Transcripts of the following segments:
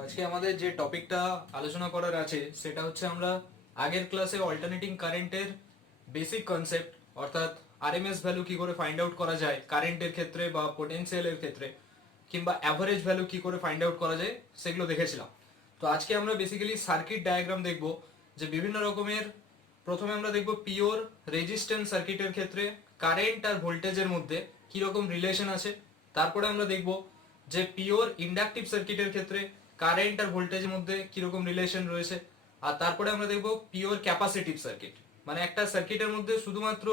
আজকে আমাদের যে টপিকটা আলোচনা করার আছে সেটা হচ্ছে আমরা আগের ক্লাসে অল্টারনেটিং কারেন্টের বেসিক কনসেপ্ট অর্থাৎ আরএমএস ভ্যালু কি করে ফাইন্ড আউট করা যায় কারেন্টের ক্ষেত্রে বা পোটেনশিয়ালের ক্ষেত্রে কিংবা অ্যাভারেজ ভ্যালু কি করে ফাইন্ড আউট করা যায় সেগুলো দেখেছিলাম। তো আজকে আমরা বেসিক্যালি সার্কিট ডায়াগ্রাম দেখব যে বিভিন্ন রকমের। প্রথমে আমরা দেখব পিওর রেজিস্ট্যান্স সার্কিটের ক্ষেত্রে কারেন্ট আর ভোল্টেজের মধ্যে কি রকম রিলেশন আছে। তারপরে আমরা দেখব যে পিওর ইন্ডাকটিভ সার্কিটের ক্ষেত্রে কারেন্ট আর ভোল্টেজের মধ্যে কিরকম রিলেশন রয়েছে। আর তারপরে আমরা দেখব পিওর ক্যাপাসিটিভ সার্কিট, মানে একটা সার্কিটের মধ্যে শুধুমাত্র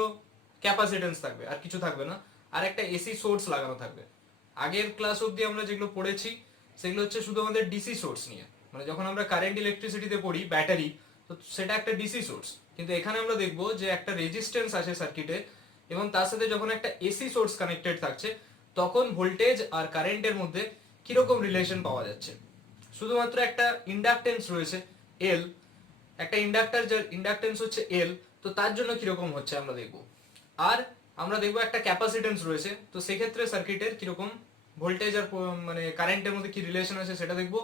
ক্যাপাসিটেন্স থাকবে আর কিছু থাকবে না, আর একটা এসি সোর্স লাগানো থাকবে। আগের ক্লাস অবধি আমরা যেগুলো পড়েছি সেগুলো হচ্ছে শুধু আমাদের ডিসি সোর্স নিয়ে, মানে যখন আমরা কারেন্ট ইলেকট্রিসিটিতে পড়ি ব্যাটারি, তো সেটা একটা ডিসি সোর্স। কিন্তু এখানে আমরা দেখব যে একটা রেজিস্ট্যান্স আছে সার্কিটে এবং তার সাথে যখন একটা এসি সোর্স কানেক্টেড থাকছে তখন ভোল্টেজ আর কারেন্টের মধ্যে কিরকম রিলেশন পাওয়া যাচ্ছে। শুধুমাত্র একটা ইন্ডাকটেন্স রয়েছে এল, একটা ইন্ডাক্টর যার ইন্ডাকটেন্স হচ্ছে এল, তো তার জন্য কিরকম হচ্ছে আমরা দেখব। আর আমরা দেখব একটা ক্যাপাসিটেন্স রয়েছে, তো সেক্ষেত্রে সার্কিটের কিরকম ভোল্টেজ আর মানে কারেন্টের মধ্যে কি রিলেশন আছে সেটা দেখব।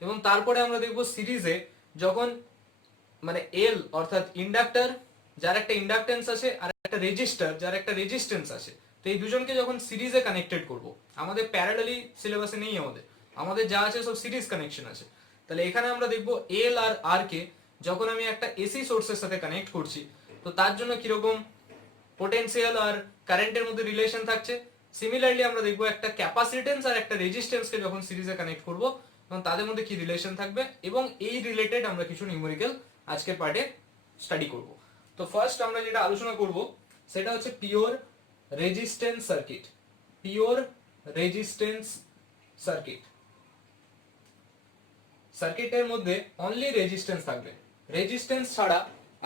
এবং তারপরে আমরা দেখব সিরিজে যখন মানে এল অর্থাৎ ইন্ডাক্টর যার একটা ইন্ডাকটেন্স আছে আর একটা রেজিস্টার যার একটা রেজিস্ট্যান্স আছে, তো এই দুজনকে যখন সিরিজে কানেক্টেড করব, আমাদের প্যারালালি সিলেবাসে নেই, আমাদের যা আছে সব সিরিজ কানেকশন আছে। তাহলে এখানে আমরা দেখব এল আর আর কে যখন আমি একটা এসি সোর্সের সাথে কানেক্ট করছি তো তার জন্য কিরকম পোটেনশিয়াল আর কারেন্টের মধ্যে রিলেশন থাকছে। সিমিলারলি আমরা দেখব একটা ক্যাপাসিটেন্স আর একটা রেজিস্ট্যান্সকে যখন সিরিজে কানেক্ট করব তখন তাদের মধ্যে কি রিলেশন থাকবে, এবং এই রিলেটেড আমরা কিছু নিউমেরিক্যাল আজকের পার্টে স্টাডি করব। তো ফার্স্ট আমরা যেটা আলোচনা করব সেটা হচ্ছে pure resistance circuit. Pure resistance circuit, সার্কিটের মধ্যে অনলি রেজিস্ট্যান্স থাকবে, রেজিস্ট্যান্স ছাড়া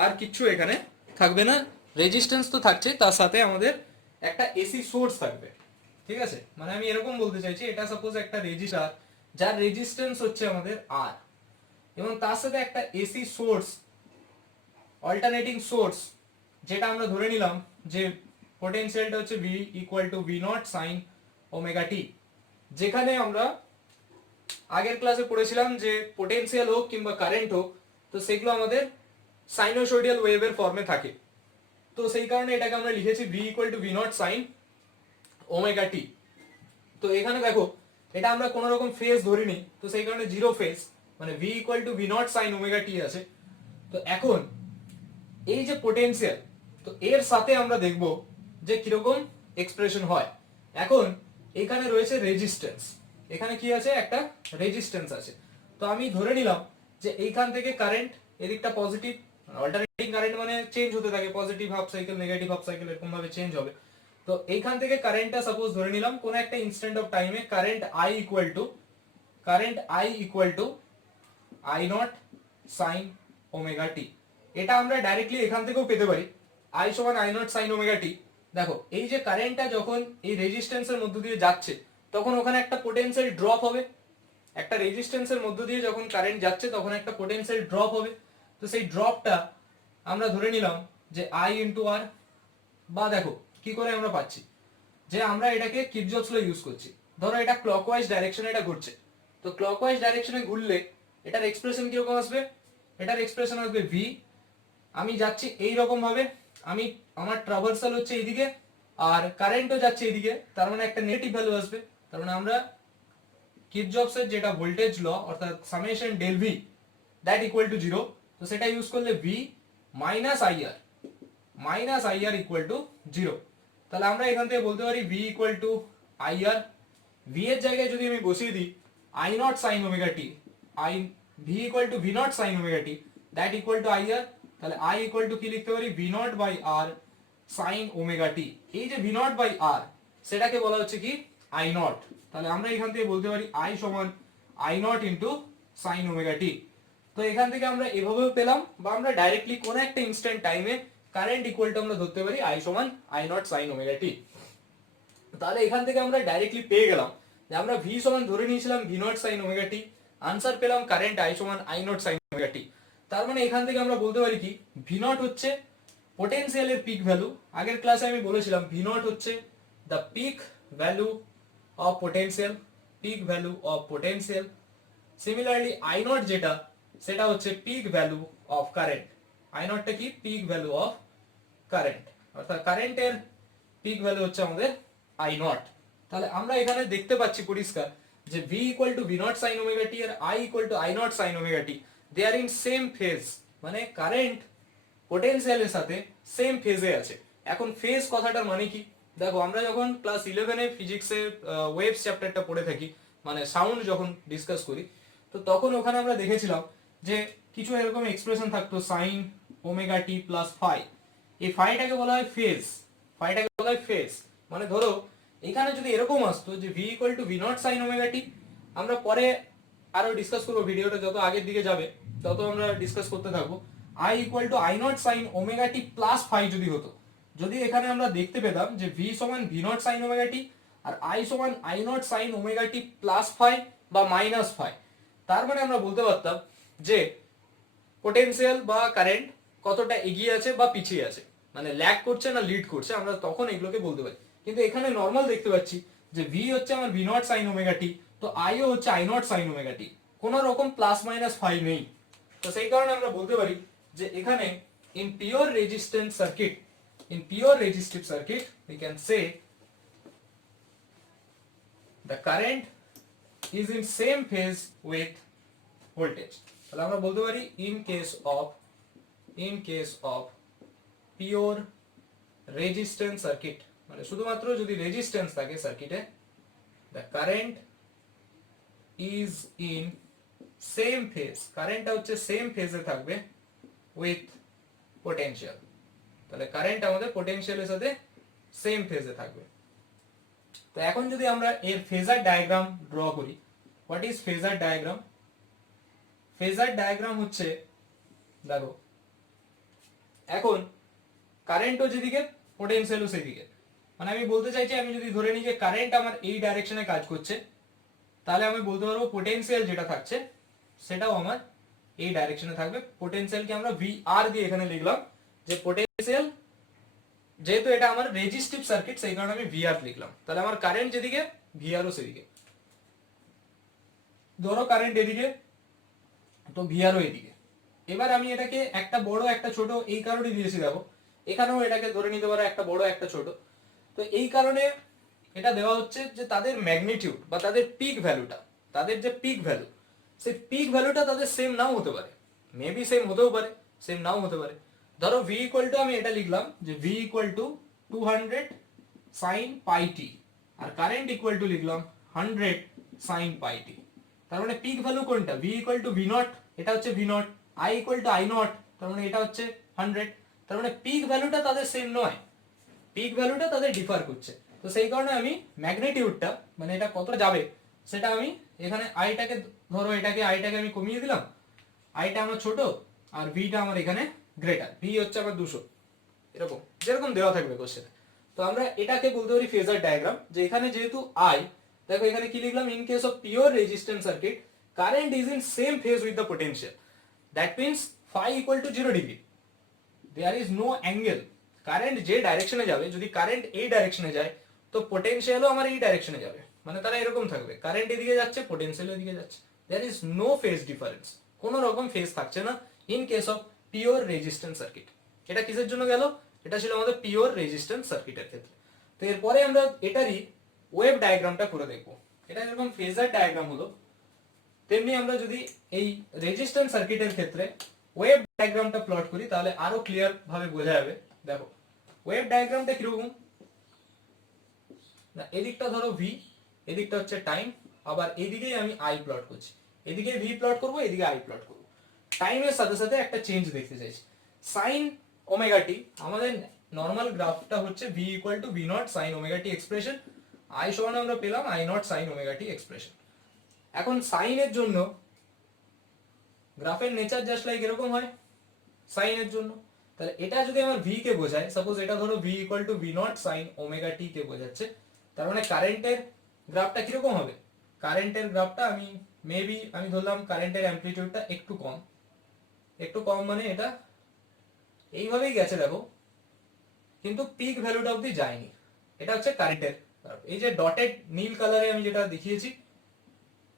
আর কিছু এখানে থাকবে না। রেজিস্ট্যান্স তো থাকছে, তার সাথে আমাদের একটা এসি সোর্স থাকবে। ঠিক আছে, মানে আমি এরকম বলতে চাইছি এটা সাপোজ একটা রেজিস্টার যার রেজিস্ট্যান্স হচ্ছে আমাদের আর, এবং তার সাথে একটা এসি সোর্স অল্টারনেটিং সোর্স, যেটা আমরা ধরে নিলাম যে পোটেনশিয়ালটা হচ্ছে V equal to V not sine omega t. যেখানে আমরা আগের ক্লাসে পড়েছিলাম যে পোটেনশিয়াল হোক কিংবা কারেন্ট হোক, তো সেগুলো আমাদের সাইনোসয়েডিয়াল ওয়েভের ফর্মে থাকে। তো সেই কারণে এটাকে আমরা লিখেছি V equal to V not sine omega টি। তো এখানে দেখো এটা আমরা কোনো রকম ফেজ ধরিনি, তো সেই কারণে জিরো ফেজ, মানে V equal to V not sine omega t আছে। তো এখন এই যে পোটেনশিয়াল, তো এর সাথে আমরা দেখব যে কিরকম এক্সপ্রেশন হয়। এখন এখানে রয়েছে রেজিস্ট্যান্স, এখানে কি আছে একটা রেজিস্ট্যান্স আছে। তো আমি ধরে নিলাম যে এইখান থেকে কারেন্ট এদিকটা পজিটিভ, অল্টারনেটিং কারেন্ট মানে চেঞ্জ হতে থাকে, positive half cycle negative half cycle এরকম ভাবে চেঞ্জ হবে। তো এইখান থেকে কারেন্টটা সাপোজ ধরে নিলাম কোন একটা ইনস্ট্যান্ট অফ টাইমে current I equal to I not sine omega t. এটা আমরা ডাইরেক্টলি এখান থেকেও পেতে পারি, I সমান I নট সাইন ওমেগা টি। দেখো এই যে কারেন্টটা যখন এই রেজিস্ট্যান্সের মধ্য দিয়ে যাচ্ছে তখন ওখানে একটা পোটেনশিয়াল ড্রপ হবে, একটা রেজিস্ট্যান্সের মধ্য দিয়ে যখন কারেন্ট যাচ্ছে তখন একটা পোটেনশিয়াল ড্রপ হবে। তো সেই ড্রপটা আমরা ধরে নিলাম যে I ইন্টু আর, বা দেখো কি করে আমরা পাচ্ছি যে আমরা এটাকে কিরচপস ল ইউজ করছি। ধরো এটা ক্লকওয়াইজ ডাইরেকশনে এটা ঘুরছে, তো ক্লকওয়াইজ ডাইরেকশনে ঘুরলে এটার এক্সপ্রেশন কিরকম আসবে, এটার এক্সপ্রেশন আসবে V। আমি যাচ্ছি এই রকম ভাবে, আমি আমার ট্রাভার্সাল হচ্ছে এইদিকে আর কারেন্টও যাচ্ছে এইদিকে, তার মানে একটা নেগেটিভ ভ্যালু আসবে। তার মানে আমরা কিরচপসের যেটা ভোল্টেজ ল অর্থাৎ summation del V that equal to 0, তো সেটা ইউজ করলে V minus IR equal to 0। তাহলে আমরা এখান থেকে বলতে পারি V equal to IR. V এর জায়গায় যদি আমি বসিয়ে দিই I not sine omega t, V equal to V not sine omega T that equal to IR, তাহলে I ইকুয়াল টু কি লিখতে পারি V not by R sine omega t. এই যে V নট বাই আর সেটাকে বলা হচ্ছে কি I নট, তাহলে আমরা এখান থেকে বলতে পারি I সমান I not into sine omega টি। তো এখান থেকে আমরা এভাবেও পেলাম, বা আমরা ডাইরেক্টলি কোন একটা ইনস্ট্যান্ট টাইমে কারেন্ট ইকুয়াল টু আমরা ধরতে পারি I সমান I not sine omega T. তাহলে এখান থেকে আমরা ডাইরেক্টলি পেয়ে গেলাম যে আমরা V সমান ধরে নিয়েছিলাম V not sine omega T, answer পেলাম কারেন্ট I সমান I নট সাইন ওমেগা টি। তার মানে এখান থেকে আমরা বলতে পারি কি V নট হচ্ছে পোটেনশিয়ালের পিক ভ্যালু। আগের ক্লাসে আমি বলেছিলাম V নট হচ্ছে the peak value of potential, pick value of potential. Similarly I not যেটা, সেটা হচ্ছে pick value of current. I নটটা কি? পিক ভ্যালু অফ কারেন্ট, অর্থাৎ কারেন্টের পিক ভ্যালু হচ্ছে আমাদের আই নট। তাহলে আমরা এখানে দেখতে পাচ্ছি পরিষ্কার যে v equal to V not sine omega টি আর i equal to I not sine omega T, they are in same phase, মানে কারেন্ট পোটেনশিয়ালের সাথে সেম ফেজে আছে। এখন ফেজ কথাটার মানে কি? দেখো আমরা যখন ক্লাস 11-এ ফিজিক্সের ওয়েভস চ্যাপ্টারটা পড়ে থাকি, মানে সাউন্ড যখন ডিসকাস করি, তো তখন ওখানে আমরা দেখেছিলাম যে কিছু এরকম এক্সপ্রেশন থাকতো সাইন ওমেগা টি প্লাস ফাই। এই ফাইটাকে বলা হয় ফেজ, ফাইটাকে বলা হয় ফেজ। মানে ধরো এখানে যদি এরকম আসতো যে V equal to V not sine omega t, আমরা পরে আরো ডিসকাস করবো, ভিডিওটা যত আগের দিকে যাবে তত আমরা ডিসকাস করতে থাকবো। I equal to I not sine omega T plus phi যদি হতো, যদি এখানে আমরা দেখতে পেতাম যে ভি সমান ভি নট সাইন ওমেগা টি আর আই সমান I not sine omega T plus phi বা মাইনাস ফাই, তার মানে আমরা বলতে পারতাম যে পোটেনশিয়াল বা কারেন্ট কতটা এগিয়ে আছে বা পিছিয়ে আছে, মানে ল্যাগ করছে না লিড করছে, আমরা তখন এগুলোকে বলতে পারি। কিন্তু এখানে নর্মাল দেখতে পাচ্ছি যে ভি হচ্ছে আমার ভি নট সাইন ওমেগা টি, তো আইও হচ্ছে আই নট সাইন ওমেগা টি, কোনো রকম প্লাস মাইনাস ফাই নেই। তো সেই কারণে আমরা বলতে পারি যে এখানে in pure resistance circuit, in pure resistive circuit we can say the current is in same phase with voltage। তাহলে আমরা বলতে পারি in case of pure resistance circuit, মানে শুধুমাত্র যদি রেজিস্ট্যান্স থাকে সার্কিটে, the current is in same phase, কারেন্টটা হচ্ছে সেম ফেজে থাকবে with potential। তাহলে কারেন্ট আমাদের পোটেনশিয়ালের সাথে সেম ফেজে থাকবে। তো এখন যদি আমরা এর ফেজার ডায়াগ্রাম ড্র করি, what is phasor diagram? Phasor diagram হচ্ছে, দেখো এখন কারেন্টও যেদিকে পোটেনশিয়ালও সেদিকে, মানে আমি বলতে চাইছি আমি যদি ধরে নিই যে কারেন্ট আমার এই ডাইরেকশনে কাজ করছে, তাহলে আমি বলতে পারবো পোটেনশিয়াল যেটা থাকছে সেটাও আমার এই ডাইরেকশনে থাকবে। পোটেনশিয়ালকে আমরা ভি আর দিয়ে এখানে লিখলাম যে পোটেনশিয়াল, যেহেতু এটা আমার রেজিস্টিভ সার্কিট সেই কারণে আমি ভিআর লিখলাম। তাহলে আমার কারেন্ট যেদিকে ভিআরও সেদিকে, ধরো কারেন্ট এদিকে তো ভিআরও এদিকে। এবার আমি এটাকে একটা বড় একটা ছোট এই কারণে দিয়েছি, দেখো এখানেও এটাকে ধরে নিতে পারো একটা বড় একটা ছোট। তো এই কারণে এটা দেওয়া হচ্ছে যে তাদের ম্যাগনিটিউড বা তাদের পিক ভ্যালুটা, তাদের যে পিক ভ্যালু, সেই পিক ভ্যালুটা তাদের সেম নাও হতে পারে, মেবি সেম হতেও পারে, সেম নাও হতে পারে। ধরো v ইকুয়াল টু আমি এটা লিখলাম যে v equal to 200 sine pi T, আর কারেন্ট ইকুয়াল টু লিখলাম 100 সাইন পাই টি। তার মানে পিক ভ্যালু কোনটা? v equal to V not, এটা হচ্ছে V not, i equal to I not, তার মানে এটা হচ্ছে 100। তার মানে পিক ভ্যালুটা তাদের সেম নয়, পিক ভ্যালুটা তাদের ডিফার করছে। তো সেই কারণে আমি ম্যাগনিটিউডটা, মানে এটা কত যাবে সেটা আমি এখানে আইটাকে, ধরো এটাকে আইটাকে আমি কমিয়ে দিলাম, আইটা আমার ছোট আর ভিটা আমার এখানে গ্রেটার, ভি হচ্ছে আমার 200, এরকম যেরকম দেওয়া থাকবে কোশ্চেনে। তো আমরা এটাকে বলতে পারি ফেজার ডায়াগ্রাম, যে এখানে যেহেতু আই, দেখো এখানে কি লিখলাম, in case of pure resistance circuit current is in same phase with the potential, that means phi equal to 0 degree, there is no angle. Current যে ডাইরেকশনে যাবে, যদি কারেন্ট এই ডাইরেকশনে যায় তো পোটেনশিয়ালও আমার এই ডাইরেকশনে যাবে, মানে তারা এরকম থাকবে, কারেন্ট এদিকে যাচ্ছে পোটেনশিয়াল এদিকে যাচ্ছে, there is no phase difference, কোনো রকম ফেজ থাকছে না in case of pure resistance circuit. এটা কিসের জন্য গেল? এটা ছিল আমাদের পিওর রেজিস্ট্যান্স সার্কিটের ক্ষেত্রে। তো এরপরে আমরা এটারই ওয়েভ ডায়াগ্রামটা করে দেখবো। এটা যেরকম ফেজার ডায়াগ্রাম হলো, তেমনি আমরা যদি এই রেজিস্ট্যান্স সার্কিটের ক্ষেত্রে ওয়েভ ডায়াগ্রামটা প্লট করি তাহলে আরো ক্লিয়ার ভাবে বোঝা যাবে। দেখো ওয়েভ ডায়াগ্রামটা কিরকম, না এদিকটা ধরো ভি, এদিকটা হচ্ছে টাইম, আবার এদিকেই আমি আই প্লট করছি, এদিকে ভি প্লট করব, এদিকে আই প্লট করব। টাইমের সাথে সাথে একটা চেঞ্জ দেখতে চাইছি। সাইন ওমেগা টি, আমাদের নর্মাল গ্রাফটা হচ্ছে V equal to V not sine omega T expression, I সমান আমরা পেলাম I not sine omega T expression. এখন সাইনের জন্য গ্রাফের নেচার জাস্ট লাইক এরকম হয় সাইনের জন্য। তাহলে এটা যদি আমার ভি কে বোঝায়, সাপোজ এটা ধরো V equal to V not sine omega টি কে বোঝাচ্ছে, তার মানে কারেন্টের গ্রাফটা কিরকম হবে? কারেন্টের গ্রাফটা আমি মেবি আমি ধরলাম কারেন্টের অ্যামপ্লিটিউডটা একটু কম, একটু কম মানে এটা এইভাবেই গেছে দেখো, কিন্তু পিক ভ্যালুটা অবধি যায়নি। এটা হচ্ছে কারেন্টের, এই যে ডটেড নীল কালারে আমি যেটা দেখিয়েছি,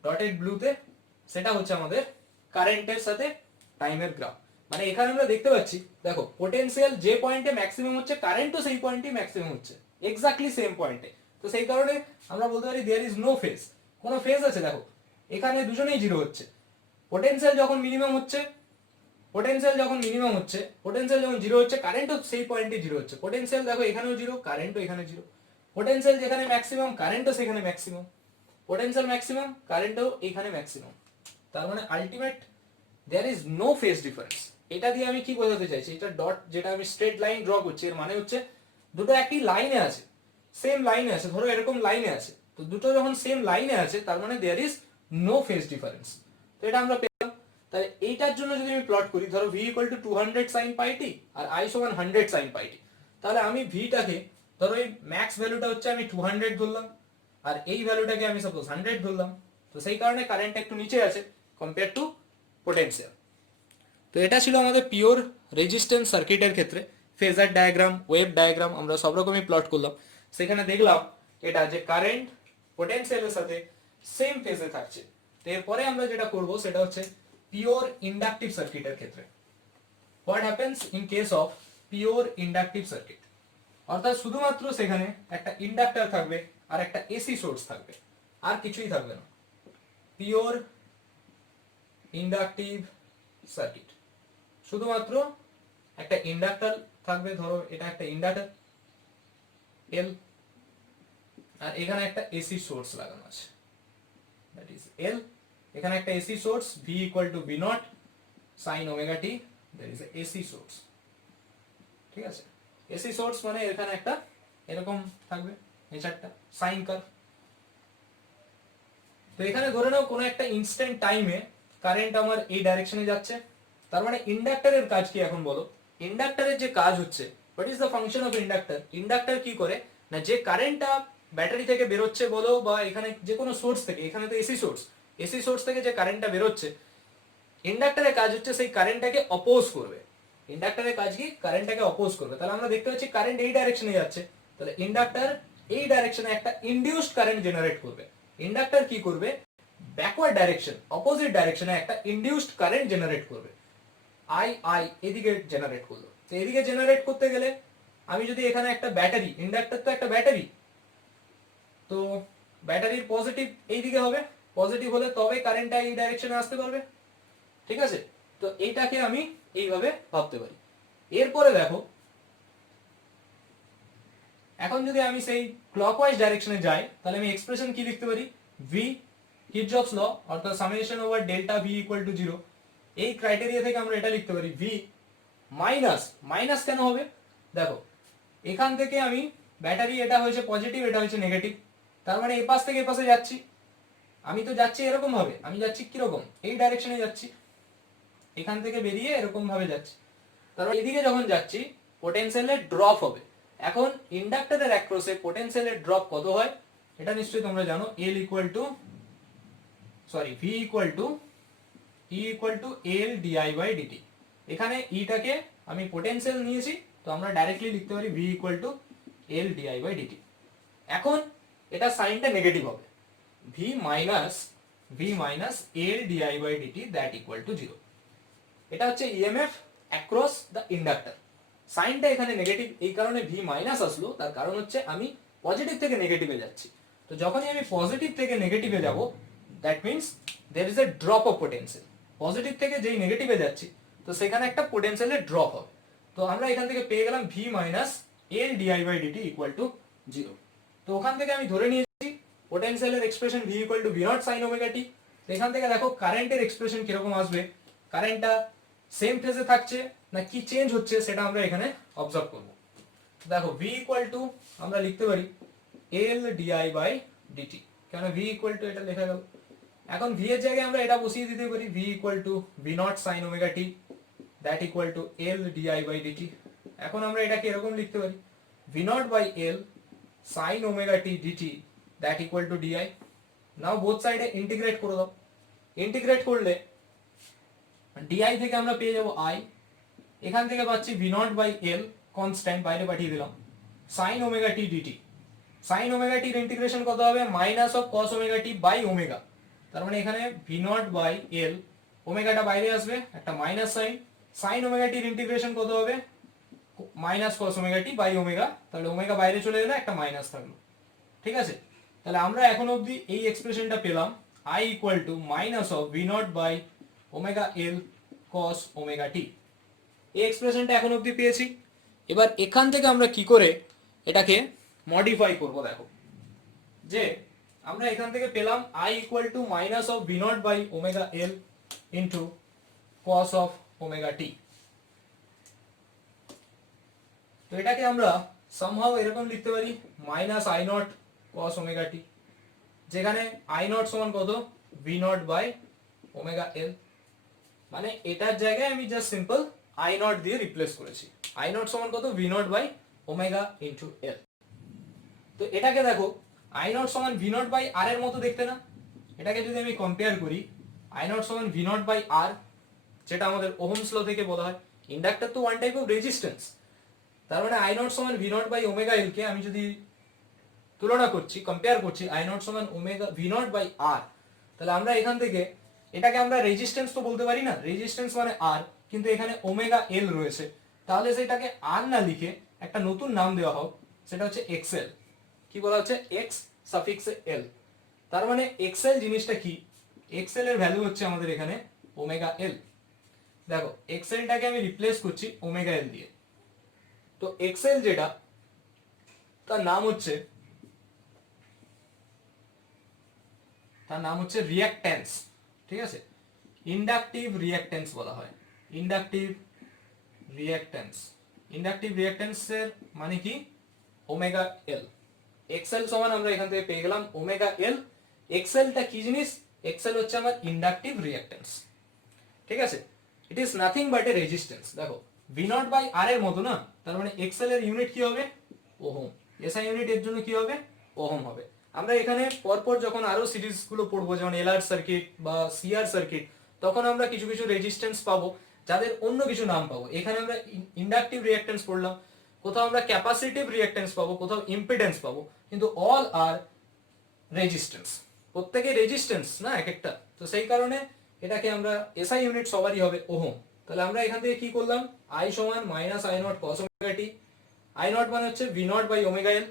ডটেড ব্লুতে, সেটা হচ্ছে আমাদের কারেন্টের সাথে টাইমের গ্রাফ। মানে এখানে আমরা দেখতে পাচ্ছি, দেখো পোটেনশিয়াল যে পয়েন্টে ম্যাক্সিমাম হচ্ছে, কারেন্টও সেই পয়েন্টেই ম্যাক্সিমাম হচ্ছে, এক্স্যাক্টলি সেম পয়েন্টে। তো সেই কারণে আমরা বলতে পারি দেয়ার ইজ নো ফেজ। কোনো ফেজ আছে? দেখো এখানে দুজনেই জিরো হচ্ছে। পোটেনশিয়াল যখন মিনিমাম হচ্ছে, পোটেনশিয়াল যখন মিনিমাম হচ্ছে, পোটেনশিয়াল যখন জিরো হচ্ছে, কারেন্টও সেই পয়েন্টে জিরো হচ্ছে। পোটেনশিয়াল দেখো এখানেও জিরো, কারেন্টও এখানে জিরো। পোটেনশিয়াল যেখানে ম্যাক্সিমাম, কারেন্টও সেখানে ম্যাক্সিমাম। পোটেনশিয়াল ম্যাক্সিমাম, কারেন্টও এখানে ম্যাক্সিমাম। তার মানে ultimate there is no phase difference. এটা দিয়ে আমি কি বোঝাতে চাইছি? এটা ডট যেটা আমি স্ট্রেট লাইন ড্র করছি, এর মানে হচ্ছে দুটো একই লাইনে আছে, সেম লাইনে আছে। ধরো এরকম লাইনে আছে, তো দুটো যখন সেম লাইনে আছে তার মানে there is no phase difference. তো এটা আমরা পেলাম। তাহলে এইটার জন্য যদি আমি প্লট করি, ধরো V equal to 200 sine pi T আর আই সমান 100 সাইন পাই টি, তাহলে আমি ভিটাকে, ধরো এই ম্যাক্স ভ্যালুটা হচ্ছে আমি 200 ধরলাম, আর এই ভ্যালুটাকে আমি সাপোজ 100 ধরলাম। তো সেই কারণে কারেন্ট একটু নিচে আছে কম্পেয়ার টু পোটেনশিয়াল। তো এটা ছিল আমাদের পিওর রেজিস্ট্যান্স সার্কিটের ক্ষেত্রে ফেজার ডায়াগ্রাম, ওয়েভ ডায়াগ্রাম আমরা সব রকমই প্লট করলাম। সেখানে দেখলাম এটা যে কারেন্ট পোটেনশিয়ালের সাথে সেম ফেজে থাকছে। তো এরপরে আমরা যেটা করব সেটা হচ্ছে পিওর ইন্ডাকটিভ সার্কিটের ক্ষেত্রে what happens in case of pure inductive circuit. অর্থাৎ শুধুমাত্র সেখানে একটা ইন্ডাক্টর থাকবে আর একটা এসি সোর্স থাকবে, আর কিছুই থাকবে না। পিওর ইন্ডাকটিভ সার্কিট, শুধুমাত্র একটা ইন্ডাক্টর থাকবে। ধরো এটা একটা ইন্ডাক্টর এল, আর এখানে একটা এসি সোর্স লাগানো আছে, দ্যাট ইজ এল। এখানে একটা AC source V equal to V not sine omega T, that is AC source. ঠিক আছে, এসি সোর্স মানে এখানে একটা এরকম থাকবে নেচারটা সাইন কার্ভ। তো এখানে ধরে নাও কোনো একটা ইনস্ট্যান্ট টাইমে কারেন্ট আমার এই ডাইরেকশনে যাচ্ছে। তার মানে ইন্ডাক্টরের কাজ কি এখন বলো? ইন্ডাক্টরের যে কাজ হচ্ছে, what is the function of inductor? Inductor কি করে না, যে কারেন্টটা ব্যাটারি থেকে বেরোচ্ছে বলো বা এখানে যে কোনো সোর্স থেকে, এখানে তো এসি সোর্স, এসি সোর্স থেকে যে কারেন্টটা বেরোচ্ছে, ইন্ডাক্টরের কাজ হচ্ছে সেই কারেন্টটাকে অপোজ করবে। ইন্ডাক্টরের কাজ কি? কারেন্টটাকে অপোজ করবে। তাহলে আমরা দেখতে পাচ্ছি কারেন্ট এই ডাইরেকশনে যাচ্ছে, তাহলে ইন্ডাক্টর এই ডাইরেকশনে একটা ইনডিউসড কারেন্ট জেনারেট করবে। ইন্ডাক্টর কি করবে? ব্যাকওয়ার্ড ডাইরেকশন, অপোজিট ডাইরেকশনে একটা ইনডিউসড কারেন্ট জেনারেট করবে। আই আই এদিকে জেনারেট করলো। তো এদিকে জেনারেট করতে গেলে আমি যদি এখানে একটা ব্যাটারি, ইন্ডাক্টর তো একটা ব্যাটারি, তো ব্যাটারির পজিটিভ এইদিকে হবে, পজিটিভ হলে তবে কারেন্টটা এই ডাইরেকশনে আসতে পারবে। ঠিক আছে, তো এইটাকে আমি এইভাবে ভাবতে পারি। এরপরে দেখো, এখন যদি আমি সেই ক্লকওয়াইজ ডাইরেকশনে যাই, তাহলে আমি এক্সপ্রেশন কি লিখতে পারি? ভি কিরচফস ল, অর্থাৎ summation over delta V equal to 0। এই ক্রাইটেরিয়া থেকে আমরা এটা লিখতে পারি ভি মাইনাস, মাইনাস কেন হবে? দেখো এখান থেকে আমি ব্যাটারি, এটা হয়েছে পজিটিভ, এটা হয়েছে নেগেটিভ, তার মানে এই পাশ থেকে এই পাশে যাচ্ছি। আমি তো যাচ্ছি এরকম ভাবে, আমি যাচ্ছি কিরকম? এই ডাইরেকশনে যাচ্ছি, এখান থেকে বেরিয়ে এরকম ভাবে যাচ্ছি। তারপর এদিকে যখন যাচ্ছি পোটেনশিয়ালের ড্রপ হবে। এখন ইন্ডাক্টরের অ্যাক্রসে পোটেনশিয়ালের ড্রপ কত হয় এটা নিশ্চয়ই তোমরা জানো, L equal to sorry V equal to E equal to L DI by dt. এখানে ইটাকে আমি পোটেনশিয়াল নিয়েছি, তো আমরা ডাইরেক্টলি লিখতে পারি V equal to L DI by DT. এখন এটা সাইনটা নেগেটিভ হবে, V minus L DI by DT that equal to 0। এটা হচ্ছে ইএমএফ অ্যাক্রস দ্য ইন্ডাক্টর। সাইনটা এখানে নেগেটিভ, এই কারণে ভি মাইনাস আসলো, তার কারণ হচ্ছে আমি পজিটিভ থেকে নেগেটিভে যাচ্ছি। তো যখনই আমি পজিটিভ থেকে নেগেটিভে যাব, that means there is a drop of potential. Positive থেকে যেই নেগেটিভে যাচ্ছি, তো সেখানে একটা পোটেনশিয়ালের ড্রপ হবে। তো আমরা এখান থেকে পেয়ে গেলাম V minus L DI by dt equal to 0। তো ওখান থেকে আমি ধরে নিয়েছি পোটেনশিয়ালের expression V equal to V not sine omega t. এখান থেকে দেখো কারেন্টের এক্সপ্রেশন কিরকম আসবে, কারেন্টটা সেম ফেজে থাকছে না কি চেঞ্জ হচ্ছে সেটা আমরা এখানে অবজার্ভ করব। দেখো ভি ইকুয়াল টু আমরা লিখতে পারি এল ডিআই বাই ডিটি, কেন ভি ইকুয়াল টু এটা লেখা গেল। এখন ভি এর জায়গায় আমরা এটা বসিয়ে দিতে পারি V equal to V not sine omega T that equal to L DI by DT. এখন আমরা এটাকে এরকম লিখতে পারি V not by L sine omega T DT that equal to DI. Now both সাইডে ইন্টিগ্রেট করে দাও। ইন্টিগ্রেট করলে ডিআই থেকে আমরা পেয়ে যাব আই, এখান থেকে পাচ্ছি V not by L constant, বাইরে পাঠিয়ে দিলাম, sine omega T DT. Sine omega টির ইন্টিগ্রেশন কত হবে? Minus of cos omega T by omega. তার মানে এখানে ভি নট বাই এল, ওমেগাটা বাইরে আসবে, একটা মাইনাস সাইন, সাইন ওমেগা টির ইন্টিগ্রেশন কত হবে minus cos omega T by omega, তাহলে ওমেগা বাইরে চলে গেলে একটা মাইনাস থাকলো। ঠিক আছে, তাহলে আমরা এখন অবধি এই এক্সপ্রেশনটা পেলাম i equal to minus of V not by omega L cos omega t. এই এক্সপ্রেশনটা এখন অবধি পেয়েছি। এবার এখান থেকে আমরা কি করে এটাকে মডিফাই করব, দেখো যে আমরা এখান থেকে পেলাম i equal to minus of V not by omega L into cos of omega টি। তো এটাকে আমরা সামহাউ এরকম লিখতে পারি minus I not cos omega t, যেখানে আই নট সমান কত V not by omega L, মানে এটার জায়গায় আমি জাস্ট সিম্পল আই নট দিয়ে রিপ্লেস করেছি। আই নট সমান কত V not by omega into L. তো এটাকে দেখো আই নট সমান ভি নট বাই আর এর মতো দেখতে না? এটাকে যদি আমি কম্পেয়ার করি আই নট সমান ভি নট বাই আর, যেটা আমাদের ওহমস ল থেকে বলা হয়, ইন্ডাক্টর তো ওয়ান টাইপ অফ রেজিস্ট্যান্স, তার মানে আই নট সমান V not by omega L কে আমি যদি তুলনা করছি, কম্পেয়ার করছি আই নট সমান omega V not by R, তাহলে আমরা এখান থেকে এটাকে আমরা রেজিস্ট্যান্স তো বলতে পারি না, রেজিস্ট্যান্স মানে আর, কিন্তু এখানে ওমেগা এল রয়েছে, তাহলে সেটাকে আর না লিখে একটা নতুন নাম দেওয়া হোক, সেটা হচ্ছে এক্সএল। কি বলা হচ্ছে এক্স সাফিক্স এল, তার মানে এক্সএল জিনিসটা কি, এক্সএল এর ভ্যালু হচ্ছে আমাদের এখানে ওমেগা এল। দেখো এক্সএলটাকে আমি রিপ্লেস করছি ওমেগা এল দিয়ে, তো এক্সএল যেটা তার নাম হচ্ছে রিঅ্যাকট্যান্স। ঠিক আছে, ইন্ডাকটিভ রিঅ্যাকট্যান্স বলা হয়, ইন্ডাকটিভ রিঅ্যাকট্যান্স। ইন্ডাকটিভ রিঅ্যাকট্যান্সের মানে কি ওমেগা এল। এক্সএল সমান আমরা এখান থেকে পেয়ে গেলাম ওমেগা এল। এক্সএলটা কি জিনিস, এক্সএল হচ্ছে আমার ইন্ডাকটিভ রিঅ্যাকট্যান্স। ঠিক আছে, it is nothing but A resistance. দেখো ভি নট বাই আর এর মতো না, তার মানে এক্সএল এর ইউনিট কি হবে ওহম, এসআই ইউনিট এর জন্য কি হবে ওহম হবে। আমরা এখানে পরপর যখন আরো সিরিজ গুলো পড়বো, যেমন এলআর সার্কিট বা সিআর সার্কিট, তখন আমরা কিছু কিছু রেজিস্ট্যান্স পাবো যাদের অন্য কিছু নাম পাবো। এখানে আমরা ইন্ডাকটিভ রিঅ্যাকট্যান্স পড়লাম, কোথাও আমরা ক্যাপাসিটিভ রিঅ্যাকট্যান্স পাবো, কোথাও ইম্পিডেন্স পাবো, কিন্তু অল আর রেজিস্ট্যান্স, প্রত্যেকে রেজিস্ট্যান্স না এক একটা, তো সেই কারণে এটাকে আমরা এসআই ইউনিট সবারই হবে ওহম। তাহলে আমরা এখান থেকে কি করলাম, আই সমান minus I not cos omega T, I not মানে হচ্ছে V not by omega L,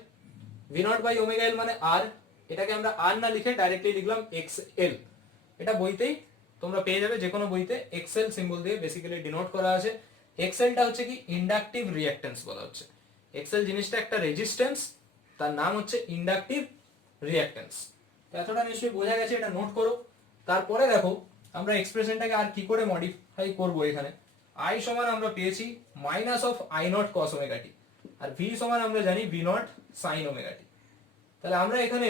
V not by omega L মানে আর, এটাকে আমরা আর না লিখে ডাইরেক্টলি লিখলাম এক্স এল। এটা বইতেই তোমরা পেয়ে যাবে, যে কোনো বইতে এক্সএল সিম্বল দিয়ে বেসিক্যালি ডিনোট করা আছে। এক্সএলটা হচ্ছে কি ইন্ডাকটিভ রিঅ্যাকট্যান্স বলা হচ্ছে, এক্সএল জিনিসটা একটা রেজিস্ট্যান্স, তার নাম হচ্ছে ইন্ডাকটিভ রিঅ্যাকট্যান্স। এতটা নিশ্চয়ই বোঝা গেছে, এটা নোট করো। তারপরে দেখো আমরা এক্সপ্রেশনটাকে আর কি করে মডিফাই করব। এখানে আই সমান আমরা পেয়েছি minus of I not cos omega টি, আর ভি সমান আমরা জানি V not sine omega T. তাহলে আমরা এখানে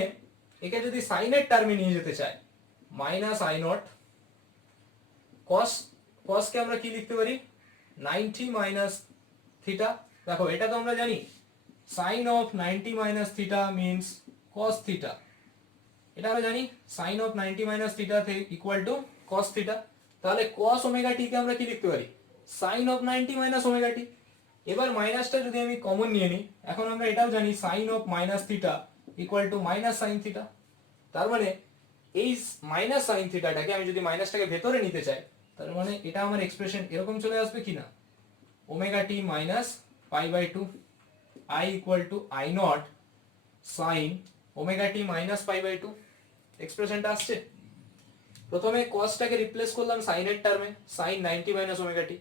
একে যদি সাইনের টার্মে নিয়ে যেতে চাই, মাইনাস আই নট কস, কসকে আমরা কি লিখতে পারি 90 মাইনাস থিটা। দেখো এটা তো আমরা জানি sine of 90 minus theta means cos theta, এটা আমরা জানি sine of 90 minus theta equal to cos theta. তাহলে কস ওমেগা টি কে আমরা কি লিখতে পারি sine of 90 minus omega T. এবার মাইনাসটা যদি আমি কমন নিয়ে নিই, এখন আমরা এটাও জানি sine of minus theta equal to minus sine theta. তার মানে এই মাইনাস সাইন থিটাটাকে আমি যদি মাইনাসটাকে ভেতরে নিতে চাই, তার মানে এটা আমার এক্সপ্রেশন এরকম চলে আসবে কিনা omega T minus pi by two I equal to I not sine omega T minus pi by two. এক্সপ্রেশনটা আসছে। প্রথমে কসটাকে রিপ্লেস করলাম সাইনের টার্মে, সাইন 90 মাইনাস ওমেগা টি।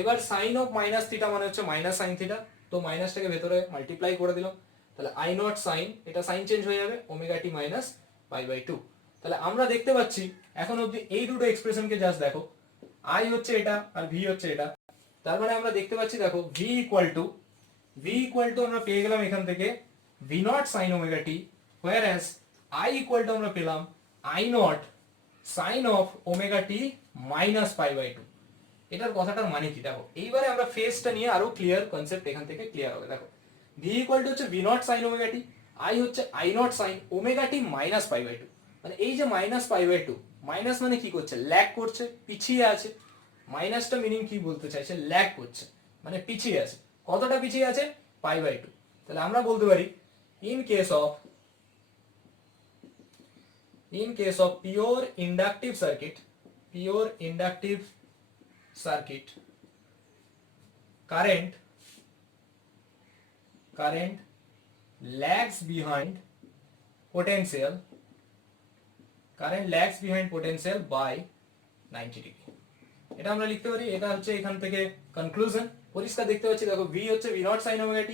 এবার সাইন অফ মাইনাস থিটা মানে হচ্ছে মাইনাস সাইন থিটা, তো মাইনাসটাকে ভেতরে মাল্টিপ্লাই করে দিলাম, তাহলে আই নট সাইন, এটা সাইন চেঞ্জ হয়ে যাবে omega T minus pi by two. তাহলে আমরা দেখতে পাচ্ছি এখন অবধি এই দুটো এক্সপ্রেশনকে জাস্ট দেখো, আই হচ্ছে এটা আর ভি হচ্ছে এটা। তার মানে আমরা দেখতে পাচ্ছি দেখো ভি ইকুয়াল টু আমরা পেয়ে গেলাম এখান থেকে V not sine omega T, whereas I equal to আমরা পেলাম I not sine of omega T minus pi by two. এটার কথাটার মানে কি দেখো, এইবারে আমরা ফেজটা নিয়ে আরো ক্লিয়ার কনসেপ্ট এখান থেকে ক্লিয়ার হবে। দেখো ভি ইকুয়াল টু হচ্ছে V not sine omega T, I হচ্ছে I not sine omega T minus pi by two. মানে এই যে minus pi by two, minus মানে কি করছে ল্যাগ করছে, পিছিয়ে আছে। মাইনাসটা মিনিং কি বলতে চাইছে, ল্যাগ করছে মানে পিছিয়ে আছে। কতটা পিছিয়ে আছে পাই বাই টু। তাহলে আমরা বলতে পারি in case of in case of pure inductive circuit current lags behind potential by 90 degree. এটা আমরা লিখতে পারি, এটা হচ্ছে এখান থেকে কনক্লুশন। পরিষ্কার দেখতে পাচ্ছি, দেখো v হচ্ছে v not sin omega t,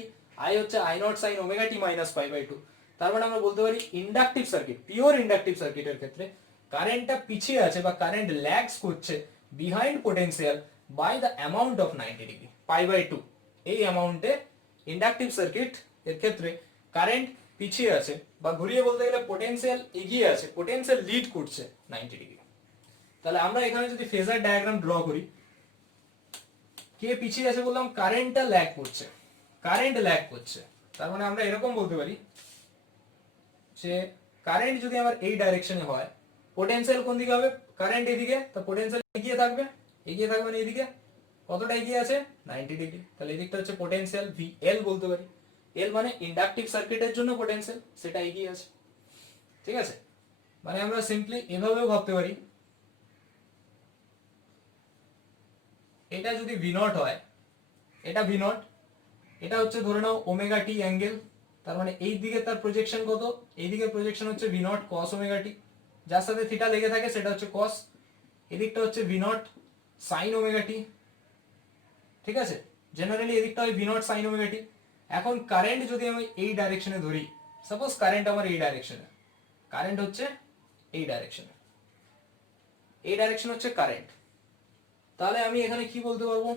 i হচ্ছে i not sin omega t minus pi by 2। তার মানে আমরা বলতে পারি ইন্ডাকটিভ সার্কিট, পিওর ইন্ডাকটিভ সার্কিটের ক্ষেত্রে কারেন্টটা পিছিয়ে আছে বা কারেন্ট ল্যাগস করছে behind potential by the amount of 90 degree, pi by 2। এই অ্যামাউন্টে ইন্ডাকটিভ সার্কিট এর ক্ষেত্রে কারেন্ট পিছিয়ে আছে, বা ঘুরিয়ে বলতে গেলে পোটেনশিয়াল এগিয়ে আছে, পোটেনশিয়াল লিড করছে 90 ডিগ্রি। তাহলে আমরা এখানে যদি ফেজার ডায়াগ্রাম ড্র করি, কে পিছিয়ে আছে বললাম, কারেন্টটা ল্যাগ করছে, কারেন্ট ল্যাগ করছে। তার মানে আমরা এরকম বলতে পারি যে কারেন্ট যদি আমার এই ডাইরেকশনে হয়, পোটেনশিয়াল কোন দিকে হবে, কারেন্ট এদিকে, তো পোটেনশিয়াল এগিয়ে থাকবে মানে এদিকে কতটা এগিয়ে আছে, 90 ডিগ্রি। তাহলে এদিকটা হচ্ছে পোটেনশিয়াল VL বলতে পারি। এল মানে ইন্ডাকটিভ সার্কিটের জন্য পোটেনশিয়াল, সেটা এগিয়ে আছে। ঠিক আছে, মানে আমরা সিম্পলি এভাবেও ভাবতে পারি, এটা যদি ভি নট হয়, এটা ভি নট, এটা হচ্ছে ধরে নাও ওমেগা টি অ্যাঙ্গেল। তার মানে এই দিকে তার প্রজেকশন কত, এই দিকে প্রজেকশন হচ্ছে ভি নট কস ওমেগা টি, যার সাথে থিটা লেগে থাকে সেটা হচ্ছে কস। এদিকটা হচ্ছে ভি নট সাইন ওমেগা টি। ঠিক আছে, জেনারেলি এদিকটা হয় V naught sine omega T. এখন কারেন্ট যদি আমি এই ডাইরেকশনে ধরি, সাপোজ কারেন্ট আমার এই ডাইরেকশনে, কারেন্ট হচ্ছে এই ডাইরেকশনে, এই ডাইরেকশন হচ্ছে কারেন্ট। তাহলে আমি এখানে কি বলতে পারবো,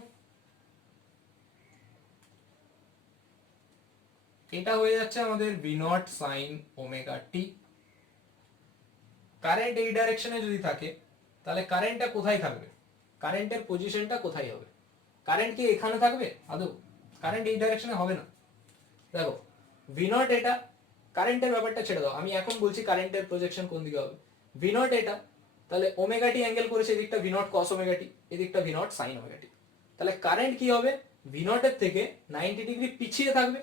এটা হয়ে যাচ্ছে আমাদের ভি নট সাইন ওমেগা টি। কারেন্ট এই ডাইরেকশনে যদি থাকে, তাহলে কারেন্টটা কোথায় থাকবে, কারেন্টের পজিশনটা কোথায় হবে, কারেন্ট কি এখানে থাকবে আদৌ, কারেন্ট এই ডাইরেকশনে হবে না। দেখো ভি নট এটা, কারেন্টের ব্যাপারটা ছেড়ে দাও, আমি এখন বলছি কারেন্টের প্রজেকশন কোন দিকে হবে। ভি নট এটা, তাহলে ওমেগা টি অ্যাঙ্গেল করেছে, এদিকটা ভি নট কস ওমেগা টি, এদিকটা V naught sine omega T. তাহলে কারেন্ট কি হবে, ভি নট এর থেকে 90 ডিগ্রি পিছিয়ে থাকবে।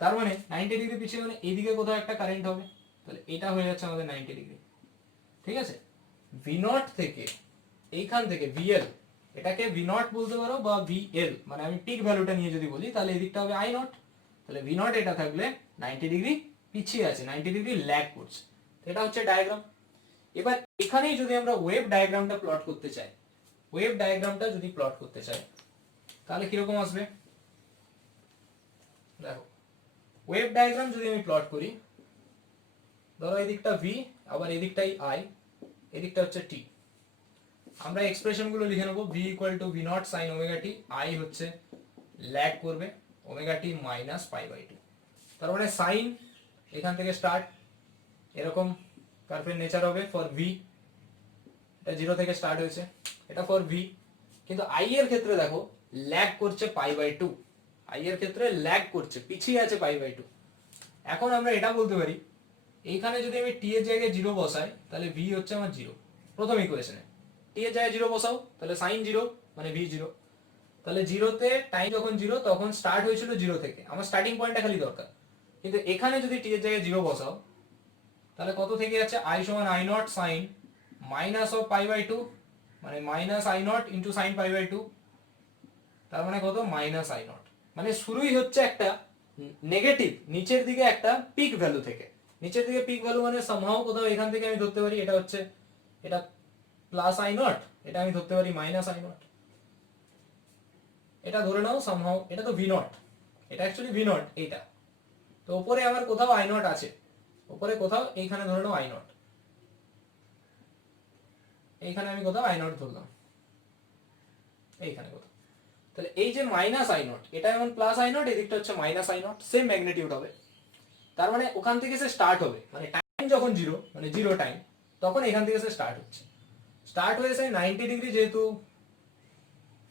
তার মানে 90 ডিগ্রি পিছিয়ে মানে এইদিকে কোথাও একটা কারেন্ট হবে, তাহলে এটা হয়ে যাচ্ছে আমাদের 90 ডিগ্রি। ঠিক আছে, ভি নট থেকে এইখান থেকে ভিএল, এটাকে ভি নট বলতে পারো বা ভিএল, মানে আমি পিক ভ্যালুটা নিয়ে যদি বলি তাহলে এদিকটা হবে আই নট। তাহলে ভি নট এটা থাকলে 90 ডিগ্রি পিছিয়ে আছে, 90 ডিগ্রি ল্যাগ করছে। এটা হচ্ছে ডায়াগ্রাম। এবার এখানেই যদি আমরা ওয়েভ ডায়াগ্রামটা প্লট করতে চাই, ওয়েভ ডায়াগ্রামটা যদি প্লট করতে চাই তাহলে কিরকম আসবে, দেখো ওয়েভ ডায়াগ্রাম যদি আমি প্লট করি, ধরো এদিকটা ভি, আবার এদিকটাই আই, এদিকটা হচ্ছে টি। আমরা এক্সপ্রেশন গুলো লিখে নেবো, V equal to V not sine omega T, I হচ্ছে ল্যাগ করবে omega T minus pi by 2। তার মানে সাইন এখান থেকে স্টার্ট, এরকম কার্ভের নেচার হবে ফর ভি, এটা 0 থেকে স্টার্ট হয়েছে, এটা ফর ভি। কিন্তু আই এর ক্ষেত্রে দেখো ল্যাগ করছে পাই বাই 2, আই এর ক্ষেত্রে ল্যাগ করছে, পিছিয়ে আছে পাই বাই 2। এখন আমরা এটা বলতে পারি, এইখানে যদি আমি টি এর জায়গায় 0 বসাই, তাহলে ভি হচ্ছে আমার 0। প্রথম ইকুয়েশনে টি এর জায়গায় 0 বসাও, তাহলে সাইন 0 মানে ভি 0। তাহলে 0তে টাইম যখন 0 তখন স্টার্ট হয়েছিল 0 থেকে, আমার স্টার্টিং পয়েন্টটা খালি দরকার। কিন্তু এখানে যদি টি এর জায়গায় 0 বসাও, তাহলে কত থেকে যাচ্ছে, আই সমান I not sine minus of pi by 2, মানে minus I not into sine pi by 2। তার মানে কত, মাইনাস আই নট। মানে শুরুই হচ্ছে একটা নেগেটিভ নিচের দিকে একটা পিক ভ্যালু থেকে, নিচের দিকে পিক ভ্যালু মানে সামহাও কোথাও এখান থেকে আমি ধরতে পারি এটা হচ্ছে, এটা প্লাস আই নট, এটা আমি ধরতে পারি মাইনাস আই নট, এটা ধরে নাও সামহাও, এটা তো ভি নট, এটা অ্যাকচুয়ালি ভি নট এইটা। তো উপরে আমার কোথাও আই নট আছে, উপরে কোথাও এইখানে ধরে নাও আই নট, এইখানে আমি কোথাও আই নট ধরলাম, এইখানে কোথাও। তাহলে এই যে মাইনাস আই নট, এটা এমন প্লাস আই নট, এদিকটা হচ্ছে minus I not, same magnitude হবে। তার মানে ওখান থেকে সে স্টার্ট হবে, মানে টাইম যখন 0 মানে 0 টাইম, তখন এখান থেকে সে স্টার্ট হচ্ছে, স্টার্ট হয়েছে 90 ডিগ্রি, যেহেতু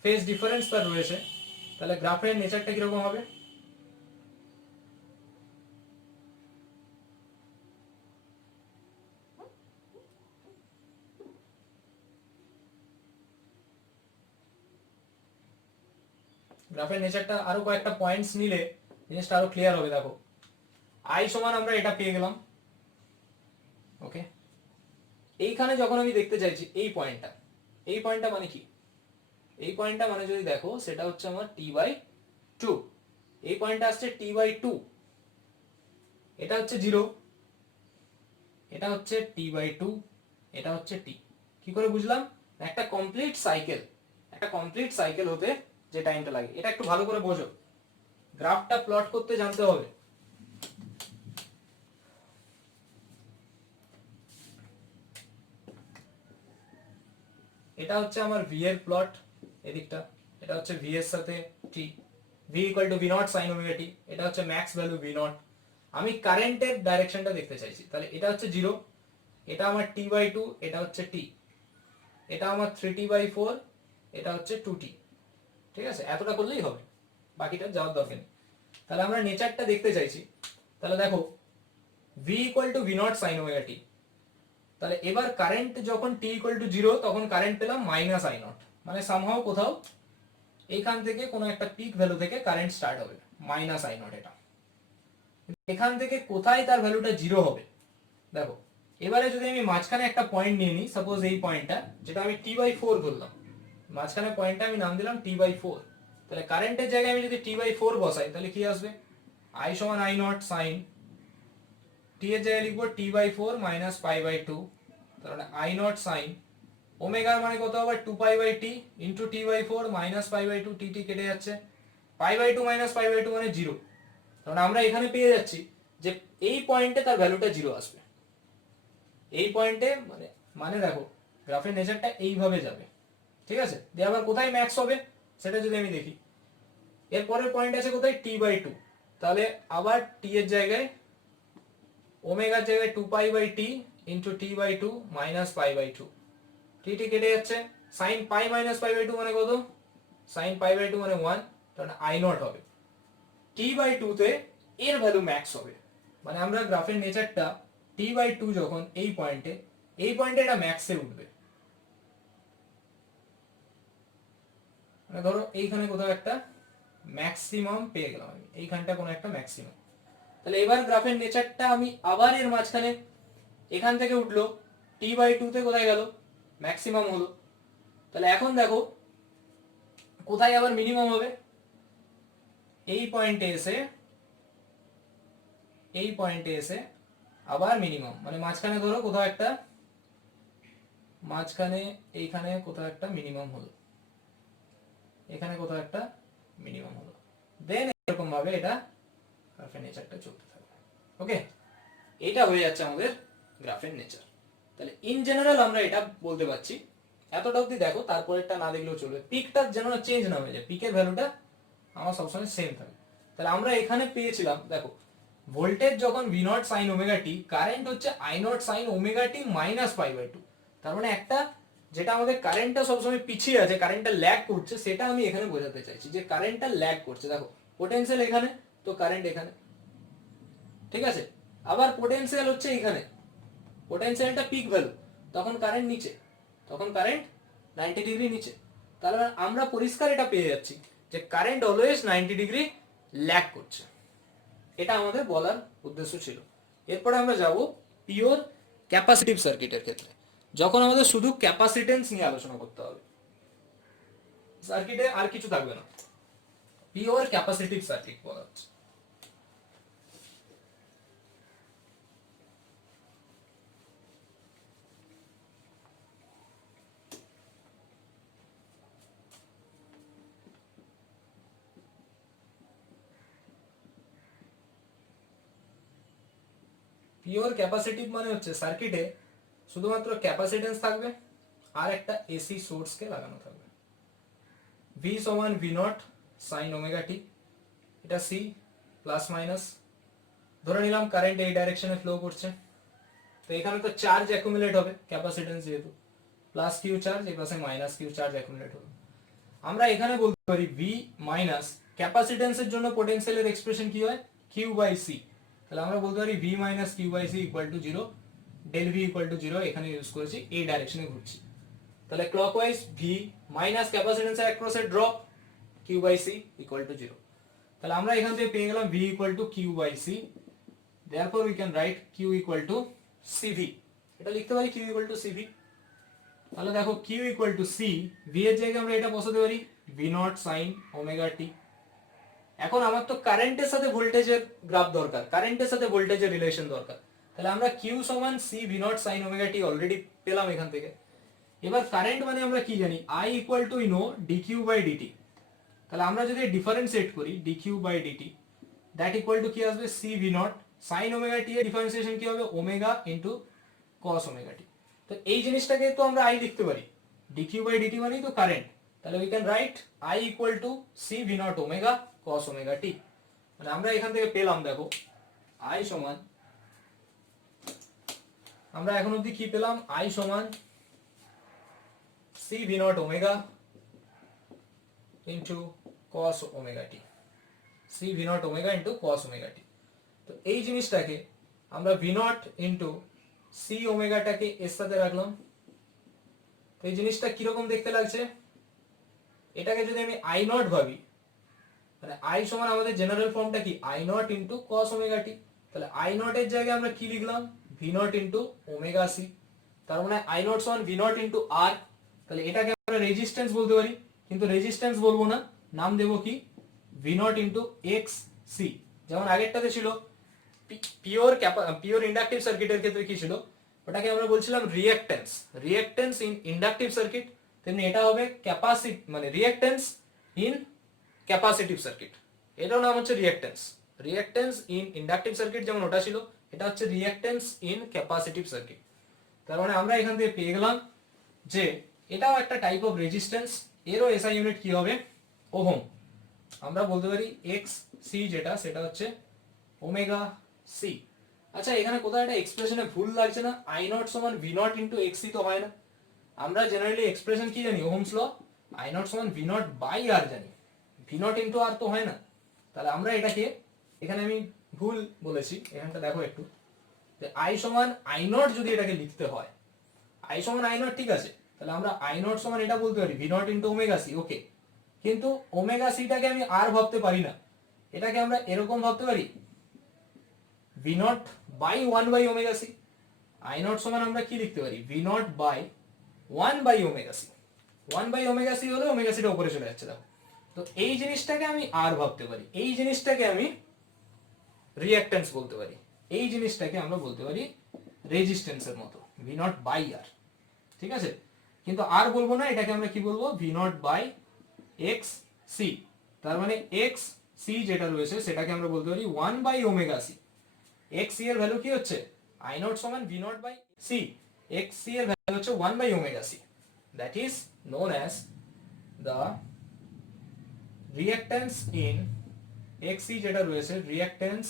ফেজ ডিফারেন্স তার রয়েছে, তাহলে গ্রাফের নেচারটা কিরকম হবে, গ্রাফের নেচারটা আরো কয়েকটা পয়েন্টস নিলে জিনিসটা আরো ক্লিয়ার হবে। দেখো আই সমান আমরা এটা পেয়ে গেলাম, ওকে, এইখানে যখন আমি দেখতে চাইছি এই পয়েন্টটা মানে কি, এই পয়েন্টটা মানে যদি দেখো সেটা হচ্ছে আমার t/2, এই পয়েন্টটা আসছে t/2, এটা হচ্ছে 0, এটা হচ্ছে t/2, এটা হচ্ছে t। কি করে বুঝলাম? একটা কমপ্লিট সাইকেল হতে যে টাইমটা লাগে, এটা একটু ভালো করে বোঝো, গ্রাফটা প্লট করতে জানতে হবে। এটা হচ্ছে আমার v এর প্লট, এদিকটা এটা হচ্ছে v এর সাথে t, v = v0 sin omega t, এটা হচ্ছে ম্যাক্স ভ্যালু v0। আমি কারেন্টের ডাইরেকশনটা দেখতে চাইছি, তাহলে এটা হচ্ছে 0, এটা আমার t/2, এটা হচ্ছে t, এটা আমার 3t/4, এটা হচ্ছে 2t। ঠিক আছে, এতটা করলেই হবে, বাকিটা যাওয়ার দরকার নেই। তাহলে আমরা নেচারটা দেখতে চাইছি, তাহলে দেখো v = v0 sin omega t, তাহলে এবার কারেন্ট যখন t = 0 তখন কারেন্ট পেলাম -i0, মানে সামহাও কোথাও এইখান থেকে কোনো একটা পিক ভ্যালু থেকে কারেন্ট স্টার্ট হবে -i0, এটা এখান থেকে কোথায় তার ভ্যালুটা 0 হবে দেখো। এবারে যদি আমি মাঝখানে একটা পয়েন্ট নিয়ে নিই, সাপোজ এই পয়েন্টটা, যেটা আমি t/4 ধরলাম, মাঝখানে পয়েন্টটা আমি নাম দিলাম t/4, তাহলে কারেন্টের জায়গায় আমি যদি t/4 বসাই তাহলে কি আসবে, i = i0 sin, t এর জায়গায় লিখবো t/4 - π/2, তাহলে i0 sin ওমেগা মানে কত হবে 2π/t ইনটু t/4 - π/2, t কেটে যাচ্ছে, π/2 - π/2 মানে 0। তাহলে আমরা এখানে পেয়ে যাচ্ছি যে এই পয়েন্টে তার ভ্যালুটা 0 আসবে, এই পয়েন্টে মানে মানে দেখো গ্রাফের নেচারটা এইভাবে যাবে। ঠিক আছে, দিয়ে আবার কোথায় ম্যাক্স হবে সেটা যদি আমি দেখি, এর পরের পয়েন্ট আছে কোথায় t/2, তাহলে আবার t এর জায়গায় ওমেগার জায়গায় 2π/t ইনটু t/2 - π/2, t কেটে যাচ্ছে, sin π - π/2 মানে কত, sin π/2 মানে 1, তাহলে i0 হবে, t/2 তে এর ভ্যালু ম্যাক্স হবে, মানে আমরা গ্রাফের নেচারটা t/2 যখন এই পয়েন্টে এটা ম্যাক্সে উঠবে, মানে ধরো এইখানে কোথাও একটা ম্যাক্সিমাম পেয়ে গেলাম আমি, এইখানটা কোনো একটা ম্যাক্সিমাম। তাহলে এবার গ্রাফের নেচারটা আমি আবার এর মাঝখানে এখান থেকে উঠলো t/2 তে কোথায় গেল, ম্যাক্সিমাম হলো। তাহলে এখন দেখো কোথায় আবার মিনিমাম হবে, এই পয়েন্টে এসে আবার মিনিমাম, মানে মাঝখানে ধরো কোথাও একটা, মাঝখানে এইখানে কোথাও একটা মিনিমাম হলো, এখানে কোথাও একটা মিনিমাম হলো, দেন এরকম ভাবে এটা গ্রাফের নেচারটা চলতে থাকবে। ওকে, এটা হয়ে যাচ্ছে আমাদের গ্রাফের নেচার। তাহলে ইন জেনারেল আমরা এটা বলতে পারছি, এতটা অবধি দেখো, তারপরেরটা না দেখলেও চলবে, পিকটা যেন চেঞ্জ না হয়ে যায়, পিকের ভ্যালুটা আমার সবসময় সেম থাকে। তাহলে আমরা এখানে পেয়েছিলাম দেখো, ভোল্টেজ যখন v0 sin omega t, current হচ্ছে i0 sin omega t - π/2, তার মানে একটা যেটা আমাদের কারেন্টটা সবসময় পিছিয়ে আছে, কারেন্টটা ল্যাগ করছে, সেটা আমি এখানে বোঝাতে চাইছি যে কারেন্টটা ল্যাগ করছে। দেখো পোটেনশিয়াল এখানে, তো কারেন্ট এখানে, ঠিক আছে, আবার পোটেনশিয়াল হচ্ছে এখানে, পোটেনশিয়ালটা পিক ভ্যালু, তখন কারেন্ট নিচে, তখন কারেন্ট 90 ডিগ্রি নিচে। তাহলে আমরা পরিষ্কার এটা পেয়ে যাচ্ছি যে কারেন্ট অলওয়েজ 90 ডিগ্রি ল্যাগ করছে, এটা আমাদের বলার উদ্দেশ্য ছিল। এরপরে আমরা যাব পিওর ক্যাপাসিটিভ সার্কিটের ক্ষেত্রে, যখন আমাদের শুধু ক্যাপাসিটেন্স নিয়ে আলোচনা করতে হবে, সার্কিটে আর কিছু থাকবে না, পিওর ক্যাপাসিটিভ সার্কিট বলা হচ্ছে। পিওর ক্যাপাসিটিভ মানে হচ্ছে সার্কিটে শুধুমাত্র ক্যাপাসিটেন্স থাকবে আর একটা এসি সোর্সকে লাগানো থাকবে, v সমান v0 sin omega t, এটা c প্লাস মাইনাস, ধরে নিলাম কারেন্ট এই ডাইরেকশনে ফ্লো করছে, তো এখানে তো চার্জ অ্যাকুমুলেট হবে, ক্যাপাসিটেন্স যেহেতু, প্লাস কিউ চার্জ, এই পাশে মাইনাস কিউ চার্জ অ্যাকুমুলেট হবে। আমরা এখানে বলতে পারি v মাইনাস ক্যাপাসিটেন্সের জন্য পোটেনশিয়ালের এক্সপ্রেশন কি হয়, q/c, তাহলে আমরা বলতে পারি v minus q/c equal to 0, del v equal to 0, এখানে ইউজ করেছি, এই ডাইরেকশনে ঘুরছি, তাহলে ক্লকওয়াইজ v মাইনাস ক্যাপাসিটেন্সের অ্যাক্রসে ড্রপ q/c ইকুয়াল টু 0। তাহলে আমরা এখান থেকে পেয়ে গেলাম v equal to q/c, therefore we can write q equal to cv। এটা লিখতে পারি কিউ ইকুয়াল টু সিভি। তাহলে দেখো Q equal to C, V এর জায়গায় আমরা এটা বসাতে পারি V not sine omega T. এখন আমার তো কারেন্টের সাথে ভোল্টেজের গ্রাফ দরকার, কারেন্টের সাথে ভোল্টেজের রিলেশন দরকার। তাহলে আমরা কিউ সমান C V not sine omega T already পেলাম এখান থেকে। এবার কারেন্ট মানে আমরা কি জানি, I equal to no D Q by D T. তাহলে আমরা যদি ডিফারেন্সিয়েট করি D Q by DT, that equal to কি আসবে C V not sine omega T এর ডিফারেন্সিয়েশন কি হবে ওমেগা ইন্টু কস ওমেগা টি। তো এই জিনিসটাকে তো আমরা আই লিখতে পারি, ডি কিউ বাই ডিটি মানেই তো কারেন্ট। তাহলে we can write I equal to C V naught omega cos omega T. মানে আমরা এখান থেকে পেলাম দেখো আই সমান, আমরা এখন অবধি কি পেলাম, আই সমান C V naught omega into cos omega T, C V naught omega into cos omega টি। তো এই জিনিসটাকে আমরা ভি নট ইন্টু সি ওমেগাটাকে এর সাথে রাখলাম। তো এই জিনিসটা কিরকম দেখতে লাগছে, এটাকে যদি আমি আই নট ভাবি, মানে আই সমান আমাদের জেনারেল ফর্মটা কি I not into cos omega T. তাহলে আই নট এর জায়গায় আমরা কি লিখলাম V not into omega C. তার মানে আই নট সমান ভি নট ইন্টু আর। তাহলে এটাকে আমরা রেজিস্ট্যান্স বলতে পারি, কিন্তু রেজিস্ট্যান্স বলবো না, নাম দেবো কি V not into X C. যেমন আগেরটাতে ছিল পিওর ইন্ডাকটিভ সার্কিটের ক্ষেত্রে কি ছিল, ওটাকে আমরা বলছিলাম reactance, reactance in inductive circuit. তেমনি এটা হবে ক্যাপাসিটি, মানে রিঅ্যাক্ট্যান্স ইন ক্যাপাসিটিভ সার্কিট, এটার নাম হচ্ছে reactance. Reactance in inductive circuit যেমন ওটা ছিল, এটা হচ্ছে রিঅ্যাক্ট্যান্স ইন ক্যাপাসিটিভ সার্কিট। তার মানে আমরা এখান থেকে পেয়ে গেলাম যে এটাও একটা টাইপ অফ রেজিস্ট্যান্স, এরও এসআই ইউনিট কি হবে ওহম। আমরা বলতে পারি এক্স সি যেটা, সেটা হচ্ছে ওমেগা সি। আচ্ছা এখানে কোথাও একটা এক্সপ্রেশনে ভুল লাগছে না, আই নট সমান V not into X C তো হয় না। আমরা জেনারেলি এক্সপ্রেশন কি জানি ওহমস ল, আই নট সমান ভি নট বাই আর জানি, ভি নট ইন্টু আর তো হয় না। তাহলে আমরা এটাকে, এখানে আমি ভুল বলেছি, এখানটা দেখো একটু, যে আই সমান আই নট যদি এটাকে লিখতে হয়, আই সমান আই নট ঠিক আছে, তাহলে আমরা আই নট সমান এটা বলতে পারি V not into omega C, okay. কিন্তু ওমেগা সিটাকে আমি আর ভাবতে পারি না, এটাকে আমরা এরকম ভাবতে পারি V not by one by omega C. I not সমান আমরা কি লিখতে পারি V not by one by omega C. One by omega C হলে ওমেগা সিটা উপরে চলে যাচ্ছে দেখো। তো এই জিনিসটাকে আমি আর ভাবতে পারি, এই জিনিসটাকে আমি রিঅ্যাক্ট্যান্স বলতে পারি, এই জিনিসটাকে আমরা বলতে পারি রেজিস্ট্যান্সের মতো ভি নট বাই আর, ঠিক আছে। কিন্তু আর বলবো না, এটাকে আমরা কি বলবো V not by X C. তার মানে এক্স সি যেটা রয়েছে সেটাকে আমরা বলতে পারি one by omega C. X C এর ভ্যালু কি হচ্ছে আই নট সমান V not by C, X C এর ভ্যালু হচ্ছে one by omega C, that is known as the reactance in X C যেটা রয়েছে, reactance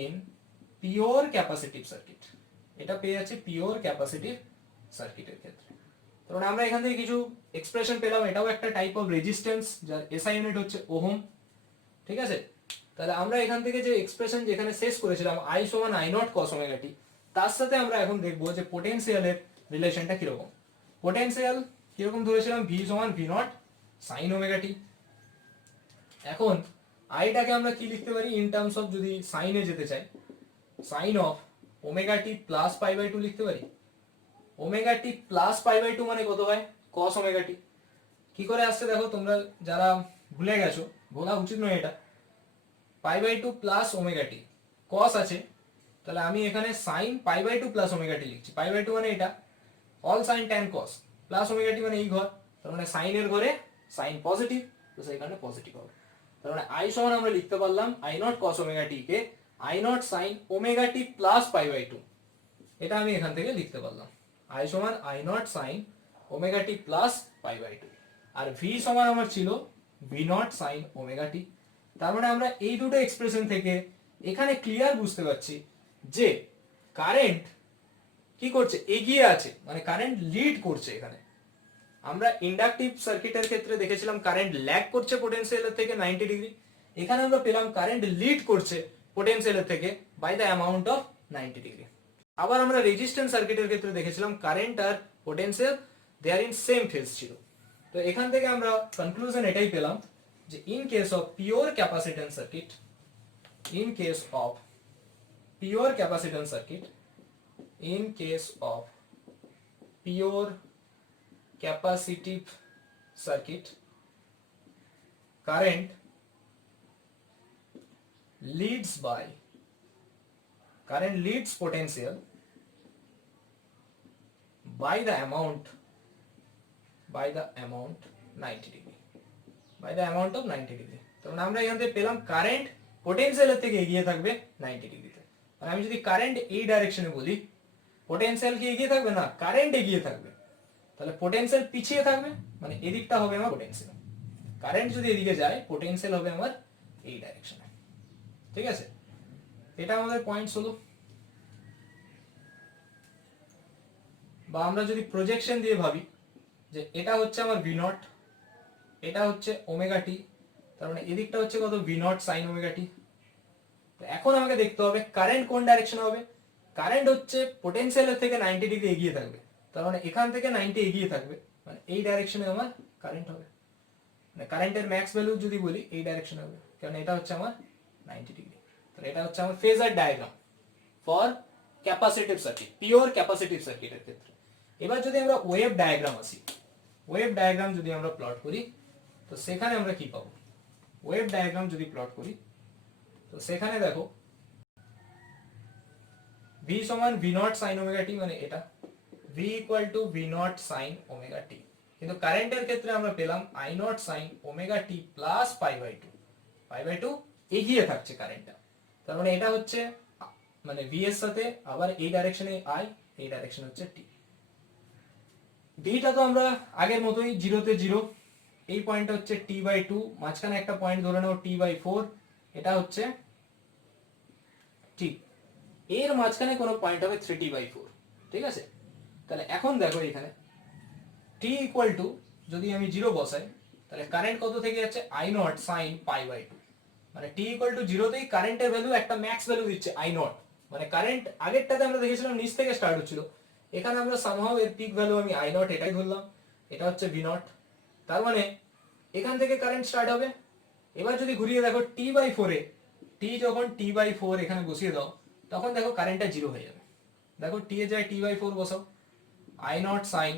in pure capacitive circuit. এটা পেয়ে যাচ্ছে পিওর ক্যাপাসিটিভ সার্কিটের ক্ষেত্রে। কারণ আমরা এখান থেকে কিছু এক্সপ্রেশন পেলাম, এটাও একটা টাইপ অফ রেজিস্ট্যান্স যার এসআই ইউনিট হচ্ছে ওহম, ঠিক আছে। তাহলে আমরা এখান থেকে যে এক্সপ্রেশন যেখানে শেষ করেছিলাম আই সমান আই নট কস ওমেগা টি, তার সাথে আমরা এখন দেখবো যে পোটেনশিয়ালের রিলেশনটা কিরকম। পোটেনশিয়াল কিরকম ধরেছিলাম ভি সমান V not sine omega T. এখন আইটাকে আমরা কি লিখতে পারি ইন টার্মস অফ, যদি সাইনে যেতে চাই, sine of omega T plus pi by two লিখতে পারি। Omega T plus pi by two মানে কত হয় কস ওমেগা টি। কি করে আসছে দেখো, তোমরা যারা ভুলে গেছো, বলা উচিত নয় এটা, pi by two plus omega T, cos আছে, তাহলে আমি এখানে sine pi by two plus omega T লিখছি। পাই বাই টু মানে এটা, all sine tan cos, plus omega T মানে এই ঘর, তার মানে সাইনের ঘরে সাইন পজিটিভ, তো সেইখানে পজিটিভ হবে। তার মানে আই সমান আমরা লিখতে পারলাম আই নট কস ওমেগা টি কে I not sine omega T plus pi by two, এটা আমি এখান থেকে লিখতে পারলাম আই সমান I not sine omega T plus pi by two. আর ভি সমান আমার ছিল ভি নট সাইন ওমেগা টি। তার মানে আমরা এই দুটো এক্সপ্রেশন থেকে এখানে ক্লিয়ার বুঝতে পারছি যে কারেন্ট কি করছে, এগিয়ে আছে, মানে কারেন্ট লিড করছে। এখানে আমরা ইন্ডাকটিভ সার্কিটের ক্ষেত্রে দেখেছিলাম কারেন্ট ল্যাগ করছে পোটেনশিয়ালের থেকে 90 ডিগ্রি, এখানে আমরা পেলাম কারেন্ট লিড করছে পোটেনশিয়ালের থেকে by the amount of 90 degree. আবার আমরা রেজিস্ট্যান্স সার্কিটের ক্ষেত্রে দেখেছিলাম কারেন্ট আর potential they are in same phase ছিল। তো এখান থেকে আমরা কনক্লুশন এটাই পেলাম যে in case of pure capacitance circuit, in case of pure capacitance circuit in case of pure capacitive circuit, current leads potential by the amount 90 degree, by the amount of 90 degree। তখন আমরা এখান থেকে পেলাম current পোটেনশিয়ালের থেকে এগিয়ে থাকবে 90 ডিগ্রিতে। আর আমি যদি কারেন্ট এই ডাইরেকশনে বলি, পোটেনশিয়াল কি এগিয়ে থাকবে না, কারেন্ট এগিয়ে থাকবে। তাহলে পোটেনশিয়াল পিছিয়ে থাকবে, মানে এদিকটা হবে আমার পোটেনশিয়াল। কারেন্ট যদি এদিকে যায়, পোটেনশিয়াল হবে আমার এই ডাইরেকশনে। ঠিক আছে, এটা আমাদের পয়েন্টস হলো। বা আমরা যদি প্রজেকশন দিয়ে ভাবি যে এটা হচ্ছে আমার ভি নট, এটা হচ্ছে ওমেগা টি, তার মানে এদিকটা হচ্ছে কত, V not sine omega T. এখন আমাকে দেখতে হবে কারেন্ট কোন ডাইরেকশনে হবে। কারেন্ট হচ্ছে পোটেনশিয়ালের থেকে 90 ডিগ্রি এগিয়ে থাকবে, তার মানে এখান থেকে 90 এগিয়ে থাকবে, মানে এই ডাইরেকশনে আমার কারেন্ট হবে। মানে কারেন্টের ম্যাক্স ভ্যালু যদি বলি এই ডাইরেকশনে হবে, কারণ এটা হচ্ছে আমার 90 ডিগ্রি। তাহলে এটা হচ্ছে আমার phasor diagram for capacitive circuit, pure capacitive সার্কিটের ক্ষেত্রে। এবার যদি আমরা ওয়েভ ডায়াগ্রাম আসি, ওয়েভ ডায়াগ্রাম যদি আমরা প্লট করি, তো সেখানে আমরা কি পাবো। ওয়েভ ডায়াগ্রাম যদি প্লট করি, তো সেখানে দেখো v সমান v not sine omega T, মানে এটা v equal to v not sine omega T. কিন্তু কারেন্টের ক্ষেত্রে আমরা পেলাম i not sine omega T plus pi by two এগিয়ে থাকছে কারেন্টটা। তার মানে এটা হচ্ছে মানে v এর সাথে আবার এই ডাইরেকশনে i, এই ডাইরেকশন হচ্ছে t। ডিটা তো আমরা আগের মতোই 0 তে 0, এই পয়েন্টটা হচ্ছে t বাই 2, মাঝখানে একটা পয়েন্ট ধরে নাও t বাই 4, এটা হচ্ছে t, এর মাঝখানে কোনো পয়েন্ট হবে 3t বাই 4। ঠিক আছে, তাহলে এখন দেখো এখানে t ইকুয়াল টু যদি আমি 0 বসাই, তাহলে কারেন্ট কত থেকে যাচ্ছে, i not sine pi by 2, মানে t ইকুয়াল টু 0 তেই কারেন্টের ভ্যালু একটা ম্যাক্স ভ্যালু দিচ্ছে i নট। মানে কারেন্ট আগেরটাতে আমরা দেখেছিলাম নিচ থেকে স্টার্ট হচ্ছিল, এখানে আমরা সামহাউ এর পিক ভ্যালু আমি i নট এটাই ধরলাম, এটা হচ্ছে v নট। তার মানে এখান থেকে কারেন্ট স্টার্ট হবে। এবার যদি ঘুরিয়ে দেখো t বাই 4 এ, t যখন t বাই 4 এখানে বসিয়ে দাও, তখন দেখো কারেন্টটা 0 হয়ে যাবে। দেখো t এ যায় t বাই 4 বসাও, i নট সাইন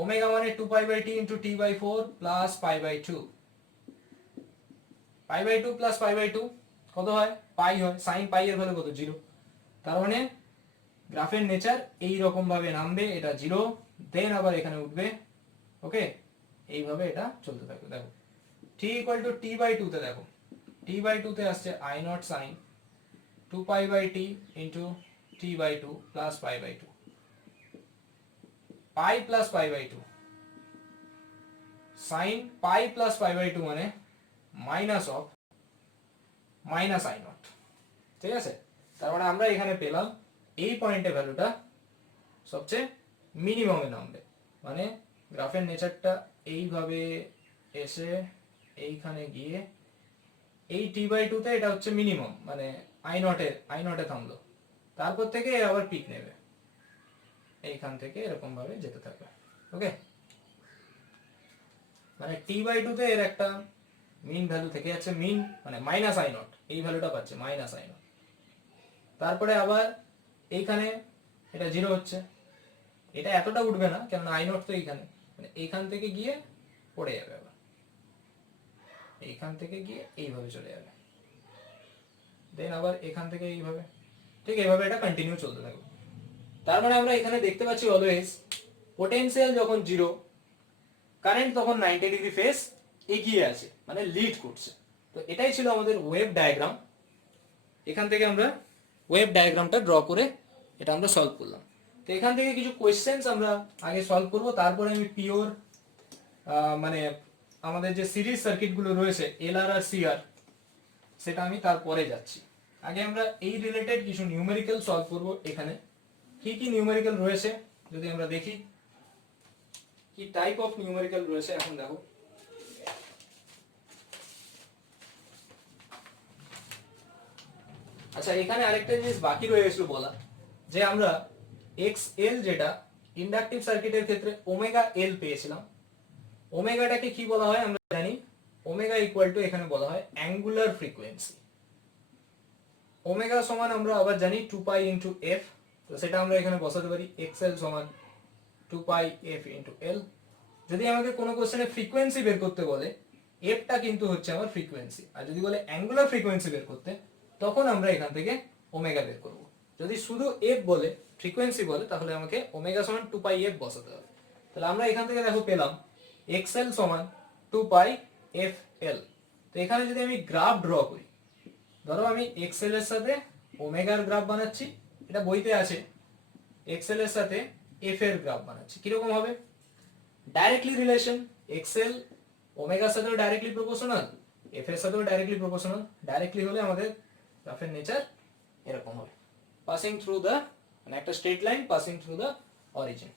ওমেগা মানে 2 pi by t into t by 4 plus pi by 2, pi by 2 plus pi by 2 কত হয়, পাই হয়। সাইন পাই এর ভ্যালু কত, 0। তার মানে গ্রাফের নেচার এই রকম ভাবে নামবে, এটা 0, দেন আবার এখানে উঠবে। ওকে, এইভাবে এটা চলতে থাকবে। দেখো t equal to t by 2 তে দেখো t বাই 2 তে আসছে i not sine 2 pi by t into t by 2 plus pi by 2, pi plus pi by 2, sine pi plus pi by 2 মানে minus of minus i not. ঠিক আছে, তার মানে আমরা এখানে পেলাম এই পয়েন্টের ভ্যালুটা সবচেয়ে মিনিমামে নামবে, মানে গ্রাফের নেচারটা এইভাবে এসে এইখানে গিয়ে এই t বাই 2 তে এটা হচ্ছে মিনিমাম, মানে i নটে থামলো, তারপর থেকে আবার পিক নেবে, এইখান থেকে এরকম ভাবে যেতে থাকবে। ওকে, মানে t বাই 2 তে এর একটা মিন ভ্যালু থেকে যাচ্ছে, মিন মানে মাইনাস i নট, এই ভ্যালুটা পাচ্ছে মাইনাস i নট। তারপরে আবার এইখানে এটা 0 হচ্ছে, এটা এতটা উঠবে না, কারণ i নট তো এইখানে, মানে এইখান থেকে গিয়ে পড়ে যাবে, আবার এইখান থেকে গিয়ে এইভাবে চলে যাবে, দেন আবার এখান থেকে এইভাবে, ঠিক এইভাবে এটা কন্টিনিউ চলতে থাকবে। তার মানে আমরা এখানে দেখতে পাচ্ছি অলওয়েজ পোটেনশিয়াল যখন 0, কারেন্ট তখন 90 ডিগ্রি ফেজ এগিয়ে আছে, মানে লিড করছে। তো এটাই ছিল আমাদের ওয়েভ ডায়াগ্রাম। এখান থেকে আমরা ওয়েভ ডায়াগ্রামটা ড্র করে এটা আমরা সলভ করলাম। তো এখান থেকে কিছু কোয়েশ্চেন্স আমরা আগে সলভ করব, তারপরে আমি পিওর মানে আমাদের যে সিরিজ সার্কিটগুলো রয়েছে এলআর আর সিআর, সেটা আমি তারপরে যাচ্ছি। আগে আমরা এই রিলেটেড কিছু নিউমেরিক্যাল সলভ করব। এখানে কি কি নিউমেরিক্যাল রয়েছে যদি আমরা দেখি, কি টাইপ অফ নিউমেরিক্যাল রয়েছে। এখন দেখো আচ্ছা, এখানে আরেকটা জিনিস বাকি রয়ে গেছিল বলা, যে আমরা XL যেটা ইন্ডাকটিভ সার্কিটের ক্ষেত্রে ওমেগা এল পেয়েছিলাম, ওমেগাটাকে কি বলা হয় আমরা জানি, ওমেগা ইকুয়াল টু এখানে বলা হয় অ্যাঙ্গুলার ফ্রিকোয়েন্সি। ওমেগা সমান আমরা আবার জানি 2 পাই ইনটু এফ, তো তো সেটা আমরা এখানে বসাতে পারি এক্সএল সমান 2 পাই এফ ইন্টু এল। যদি আমাকে কোনো কোশ্চেনে ফ্রিকোয়েন্সি বের করতে বলে, এফটা কিন্তু হচ্ছে আমার ফ্রিকোয়েন্সি, আর যদি বলে অ্যাঙ্গুলার ফ্রিকোয়েন্সি বের করতে, তখন আমরা এখান থেকে ওমেগা বের করব। যদি শুধু এফ বলে, ফ্রিকোয়েন্সি বলে, তাহলে আমাকে ওমেগা সমান 2 পাই এফ বসাতে হবে। তাহলে আমরা এখান থেকে দেখো পেলাম এক্সএল সমান 2 পাই এফ এল। তো এখানে যদি আমি গ্রাফ ড্র করি, ধরো আমি এক্সএল এর সাথে ওমেগার গ্রাফ বানাচ্ছি, এটা বইতে আছে, এক্সএল এর সাথে এফ এর গ্রাফ বানাচ্ছি, কিরকম হবে? ডাইরেক্টলি রিলেশন, এক্সএল ওমেগার সাথেও ডাইরেক্টলি প্রপোর্শনাল, এফ এর সাথেও ডাইরেক্টলি প্রপোর্শনাল। ডাইরেক্টলি হলে আমাদের গ্রাফের নেচার এরকম হবে, পাসিং থ্রু দ্য, মানে একটা straight line passing through the origin.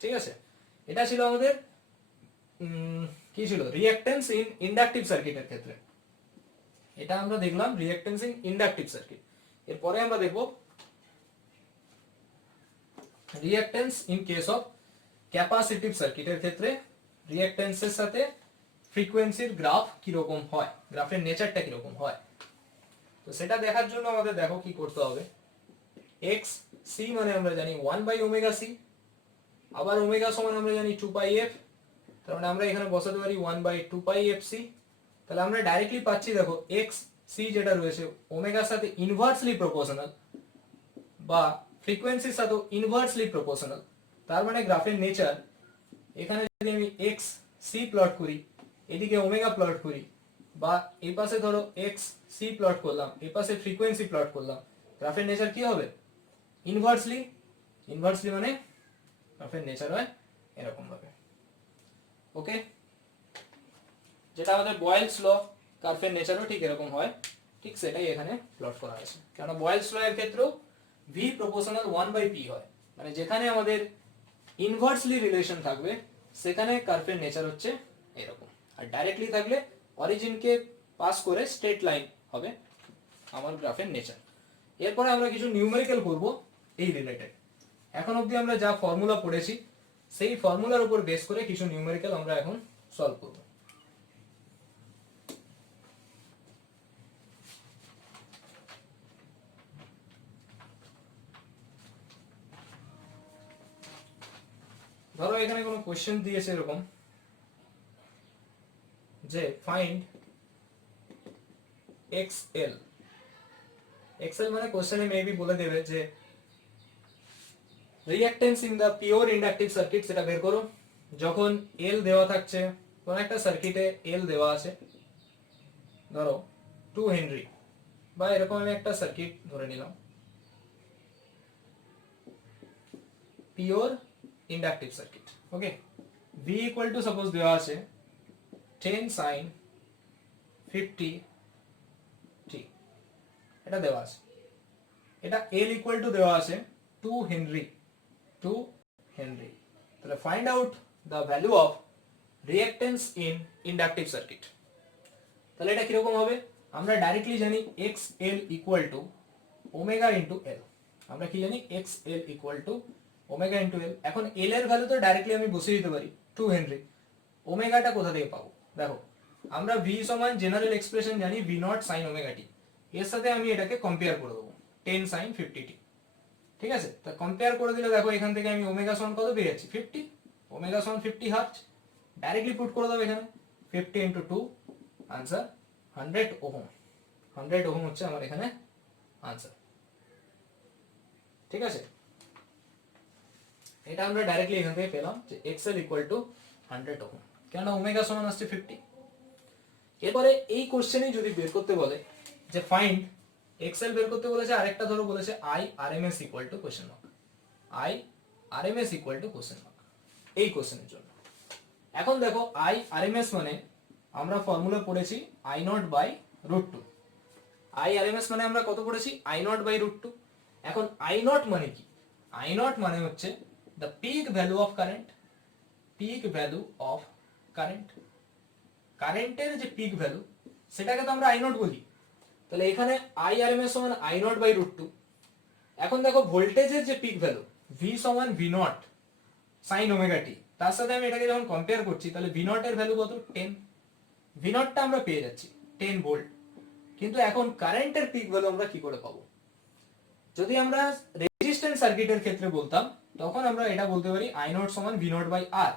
ঠিক আছে, এটা ছিল আমাদের কি ছিল, রিঅ্যাকট্যান্স ইন ইন্ডাকটিভ সার্কিটের ক্ষেত্রে। এটা আমরা দেখলাম রিঅ্যাকট্যান্স ইন ইন্ডাকটিভ সার্কিট। এরপরে আমরা দেখব reactance in case of capacitive সার্কিটের ক্ষেত্রে রিঅ্যাকট্যান্সের সাথে ফ্রিকোয়েন্সির গ্রাফ কিরকম হয়, গ্রাফের নেচারটা কিরকম হয়। তো সেটা দেখার জন্য আমাদের দেখো কি করতে হবে। এক্স সি মানে আমরা জানি 1 বাই ওমেগা সি, আবার ওমেগা সমান আমরা জানি 2 পাই এফ, তার মানে আমরা এখানে বসাতে পারি 1 বাই 2 পাই এফ সি। তাহলে আমরা ডাইরেক্টলি পাচ্ছি দেখো এক্স সি যেটা রয়েছে ওমেগার সাথে ইনভার্সলি প্রপোর্শনাল বা ফ্রিকোয়েন্সির সাথে ইনভার্সলি প্রপোর্শনাল। তার মানে গ্রাফের নেচার, এখানে যদি আমি এক্স সি প্লট করি, এদিকে ওমেগা প্লট করি, বা এই পাশে ধরো এক্স সি প্লট করলাম, এই পাশে ফ্রিকোয়েন্সি প্লট করলাম, গ্রাফের নেচার কি হবে? ইনভার্সলি। ইনভার্সলি মানে গ্রাফের নেচার হয় এরকম ভাবে। ওকে, যেটা আমাদের বয়েলস ল, গ্রাফের নেচারও ঠিক এরকম হয়, ঠিক সেটাই এখানে প্লট করা আছে। কারণ বয়েলস ল এর ক্ষেত্রেও ভি প্রপোর্শনাল 1 বাই পি হয়, মানে যেখানে আমাদের ইনভার্সলি রিলেশন থাকবে সেখানে কার্ভের নেচার হচ্ছে এরকম, আর ডাইরেক্টলি থাকলে অরিজিনকে পাস করে স্ট্রেট লাইন হবে আমার গ্রাফের নেচার। এরপরে আমরা কিছু নিউমেরিক্যাল করব এই রিলেটেড। এখন অবধি আমরা যা ফর্মুলা পড়েছি সেই ফর্মুলার উপর বেস করে কিছু নিউমেরিক্যাল আমরা এখন সলভ করব। ধরো এখানে কোনো কোশ্চেন দিয়েছে এরকম যে ফাইন্ড এক্সএল। এক্সএল মানে কোশ্চেনে মেবি বলে দেবে যে reactance in the pure inductive circuit, সেটা বের করো। যখন এল দেওয়া থাকছে, কোন একটা সার্কিটে এল দেওয়া আছে, ধরো 2 হেনরি বা এরকম আমি একটা সার্কিট ধরে নিলাম, পিওর ইন্ডাকটিভ সার্কিট। ওকে, ভি ইকুয়াল টু সাপোজ দেওয়া আছে 10 sin 50 t, এটা দেওয়া আছে। এটা এল ইকুয়াল টু দেওয়া আছে 2 হেনরি, 2 হেনরি। তাহলে find out the value of reactance in inductive circuit. তাহলে এটা কিরকম হবে? আমরা ডাইরেক্টলি জানি X L equal to omega into L. আমরা কি জানি? X L equal to omega into L. এখন এল এর ভ্যালু তো ডাইরেক্টলি আমি বসিয়ে দিতে পারি 2 হেনরি। ওমেগাটা কোথা থেকে পাবো? দেখো, আমরা ভি সমান জেনারেল এক্সপ্রেশন জানি V not sine omega T, এর সাথে আমি এটাকে কম্পেয়ার করে দেবো 10 sin 50 টি। ঠিক আছে, তা কম্পেয়ার করে দিলে দেখো এখান থেকে আমি ওমেগা সমান কত পেয়ে যাচ্ছি? 50। ওমেগা সমান 50 হার্টজ, ডাইরেক্টলি পুট করে দেবো এখানে 50 ইন্টু 2, আনসার 100 ওহম। 100 ওহম হচ্ছে আমার এখানে আনসার। ঠিক আছে, এটা আমরা ডাইরেক্টলি এখান থেকে পেলাম যে এক্সএল ইকুয়াল টু 100 ওহম, কেন ওমেগা সমান আসছে 50। এরপরে এই কোশ্চেনে যদি বের করতে বলে যে ফাইন্ড এক্সএল বের করতে বলেছে, আরেকটা ধরো বলেছে I RMS equal to question mark, I RMS equal to question mark এই কোশ্চেনের জন্য। এখন দেখো আই আরএমএস মানে আমরা ফর্মুলা পড়েছি I nought by root two. I RMS মানে আমরা কত পড়েছি? I nought by root two. এখন আই নট মানে কি? আই নট মানে হচ্ছে the peak value of current, peak value of current, কারেন্টের যে পিক ভ্যালু সেটাকে তো আমরা আই নট বলি। তাহলে এখানে আই আরএমএস সমান I nought by root two. এখন দেখো ভোল্টেজের যে পিক ভ্যালু ভি সমান ভি নট সাইন ওমেগা টি, তার সাথে আমি এটাকে যখন কম্পেয়ার করছি তাহলে ভি নট এর ভ্যালু কত? 10। ভি নটটা আমরা পেয়ে যাচ্ছি 10 ভোল্ট, কিন্তু এখন কারেন্টের পিক ভ্যালু আমরা কি করে পাবো? যদি আমরা রেজিস্ট্যান্স সার্কিটের ক্ষেত্রে বলতাম তখন আমরা এটা বলতে পারি আই নট সমান ভি নট বাই আর,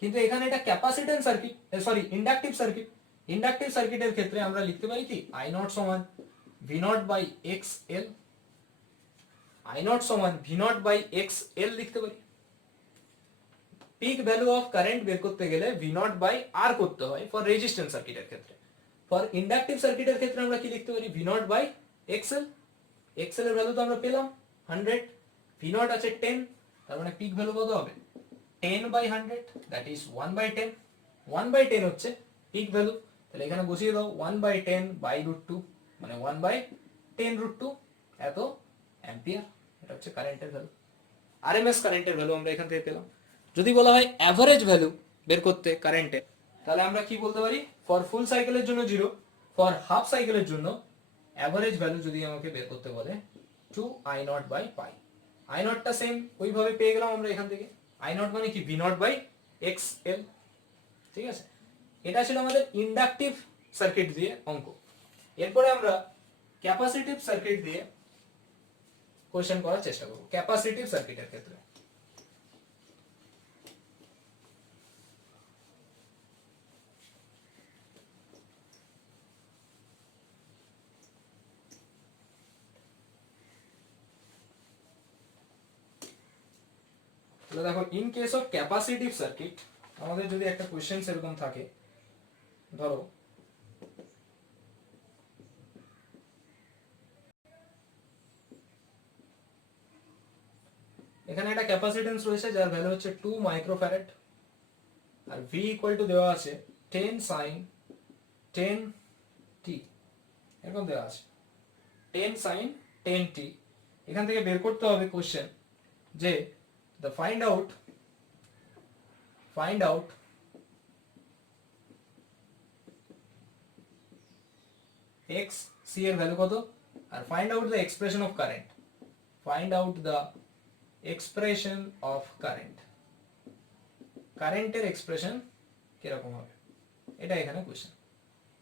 কিন্তু এখানে এটা capacitance circuit, sorry inductive circuit. Inductive সার্কিটের ক্ষেত্রে আমরা লিখতে পারি কি আই নট সমান V not by X L, I not সমান V not by X L লিখতে পারি। পিক ভ্যালু অফ কারেন্ট বের করতে গেলে ভি নট বাই আর করতে হয় ফর রেজিস্ট্যান্স সার্কিটের ক্ষেত্রে। ফর ইন্ডাকটিভ সার্কিটের ক্ষেত্রে আমরা কি লিখতে পারি V not by X L. X L এর ভ্যালু তো আমরা পেলাম 100, ভি নট আছে 10, তার মানে পিক ভ্যালু কত হবে 10 by 100, that is 1 by 10। 1 by 10 হচ্ছে পিক ভ্যালু, তাহলে এখানে বসিয়ে দাও 1 বাই 10 বাই রুট 2, মানে 1 বাই 10 রুট 2 এত অ্যাম্পিয়ার। এটা হচ্ছে কারেন্টের ভ্যালু, আরএমএস কারেন্টের ভ্যালু আমরা এখান থেকে পেলাম। যদি বলা হয় অ্যাভারেজ ভ্যালু বের করতে কারেন্টের, তাহলে আমরা কি বলতে পারি ফর ফুল সাইকেলের জন্য 0, ফর হাফ সাইকেলের জন্য অ্যাভারেজ ভ্যালু যদি আমাকে বের করতে বলে 2 I nought by pi. I নটটা সেম ওইভাবে পেয়ে গেলাম আমরা এখান থেকে, আই নট মানে কি V not by X L. ঠিক আছে, এটা ছিল আমাদের ইন্ডাকটিভ সার্কিট দিয়ে অঙ্ক। এরপরে আমরা ক্যাপাসিটিভ সার্কিট দিয়ে কোশ্চেন করার চেষ্টা করব। ক্যাপাসিটিভ সার্কিটের ক্ষেত্রে দেখো in case of capacitive circuit আমাদের যদি একটা কোশ্চেন এরকম থাকে, ধরো এখানে একটা ক্যাপাসিটেন্স রয়েছে যার ভ্যালু হচ্ছে 2 মাইক্রোফ্যারাড, আর ভি ইকুয়াল টু দেওয়া আছে 10 সাইন 10 টি, এরকম দেওয়া আছে 10 সাইন 10 টি। এখান থেকে বের করতে হবে কোশ্চেন যে the find out x c এর ভ্যালু কত, আর find out the expression of current, find out the expression of current, কারেন্টের এক্সপ্রেশন কিরকম হবে এটা এখানে কোশ্চেন।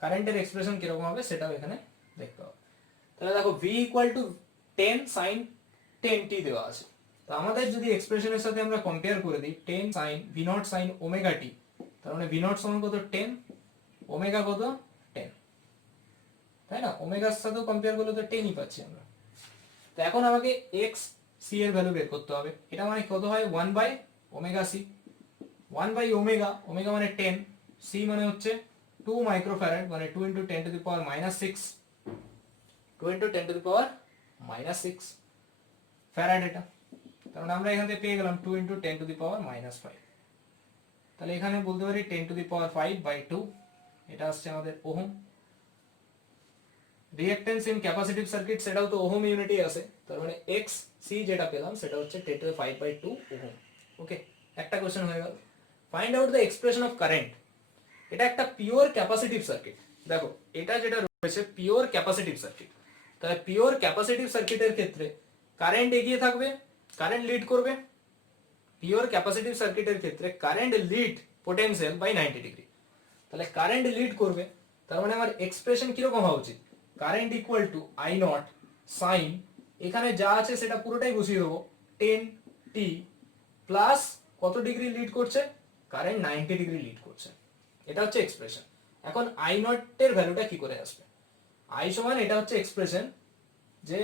কারেন্টের এক্সপ্রেশন কিরকম হবে সেটাও এখানে দেখতে হবে। তাহলে দেখো v equal two 10 sin 10t দেওয়া আছে, তো আমাদের যদি এক্সপ্রেশনের সাথে আমরা কম্পেয়ার করে দিই 10 sin v not sin omega t, তার মানে v নট সমান কত 10, ওমেগা কত 10, তাই না? ওমেগার সাথেও কম্পেয়ার করলে তো 10ই পাচ্ছি আমরা। তো এখন আমাকে x c এর ভ্যালু বের করতে হবে। এটা মানে কত হয় 1 by omega c, 1 by omega, omega মানে 10, c মানে হচ্ছে 2 মাইক্রোফ্যারাড, মানে 2 into 10 to the power minus 6, 2 into 10 to the power minus 6 farad এটা। তার মানে আমরা এখান থেকে পেয়ে গেলাম 2 into 10 to the power minus 5। তাহলে এখানে বলতে পারি 10 to the power 5 by 2, এটা আসছে আমাদের ohm. Reactance in capacitive circuit সেটাও তো ওহম ইউনিটই আছে, তার মানে x c যেটা পেলাম সেটা হচ্ছে 10 to the 5 by 2 ohm. Okay, একটা কোশ্চেন হয়ে গেল। Find out the expression of current, এটা একটা পিওর ক্যাপাসিটিভ সার্কিট। দেখো এটা যেটা রয়েছে পিওর ক্যাপাসিটিভ সার্কিট, তাহলে পিওর ক্যাপাসিটিভ সার্কিটের ক্ষেত্রে কারেন্ট এগিয়ে থাকবে, কারেন্ট লিড করবে। পিওর ক্যাপাসিটিভ সার্কিটের ক্ষেত্রে current lead potential by 90 degree, তাহলে কারেন্ট লিড করবে, তার মানে আমার এক্সপ্রেশন কিরকম হওয়া উচিত current equal to I not sine, এখানে যা আছে সেটা পুরোটাই বসিয়ে দেবো 10 টি প্লাস কত ডিগ্রি লিড করছে, কারেন্ট 90 ডিগ্রি লিড করছে, এটা হচ্ছে এক্সপ্রেশন। এখন আই নট এর ভ্যালুটা কি করে আসবে, আই সমান এটা হচ্ছে এক্সপ্রেশন, যে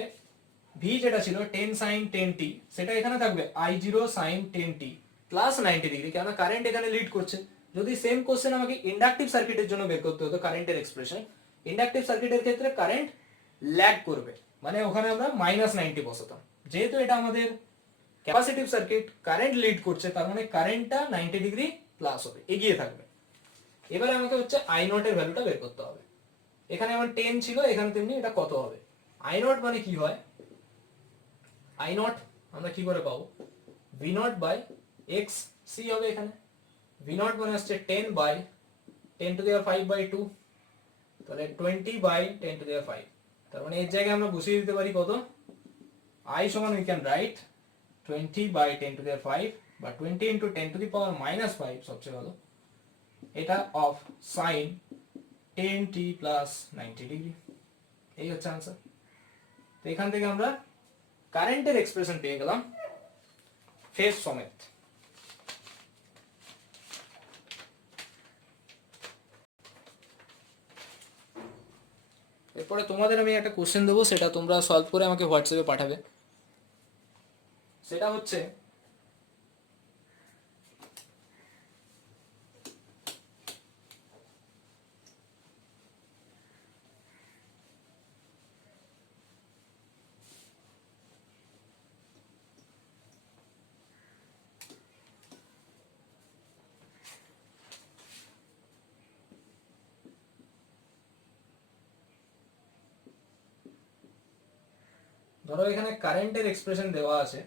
ভি যেটা ছিল 10 sin 10t সেটা এখানে থাকবে I0 sin 10t plus 90 degree, কেন কারেন্ট এখানে লিড করছে। যদি সেম কোশ্চেন আমাকে ইন্ডাকটিভ সার্কিটের জন্য বের করতে হতো কারেন্টের এক্সপ্রেশন, ইন্ডাকটিভ সার্কিটের ক্ষেত্রে কারেন্ট ল্যাগ করবে, মানে ওখানে আমরা -90 বসাতাম। যেহেতু এটা আমাদের ক্যাপাসিটিভ সার্কিট, কারেন্ট লিড করছে, তার মানে কারেন্টটা 90 ডিগ্রি প্লাস হবে, এগিয়ে থাকবে। এবারে আমাকে হচ্ছে আই নট এর ভ্যালুটা বের করতে হবে। এখানে আমার 10 ছিল, এখানে তেমনি এটা কত হবে। আই নট মানে কি হয়, আই নট আমরা কি করে পাবো V not by X C হবে। এখানে ভি নট মানে আসছে 10 by 10 to the power 5 by 2, তাহলে 20 বাই 10 to the power 5, তার মানে এর জায়গায় আমরা বসিয়ে দিতে পারি কত, আই সমান we can write 20 by 10 to the power 5 বা 20 into 10 to the power minus 5 সবচেয়ে ভালো, এটা of sign 10t plus 90 degree, এই হচ্ছে আনসার। তো এখান থেকে আমরা কারেন্টের এক্সপ্রেশন পেয়ে গেলাম ফেজ সমেত। এরপরে তোমাদের আমি একটা কোশ্চেন দেবো, সেটা তোমরা সলভ করে আমাকে হোয়াটসঅ্যাপে পাঠাবে। সেটা হচ্ছে ধরো এখানে কারেন্টের এক্সপ্রেশন দেওয়া আছে,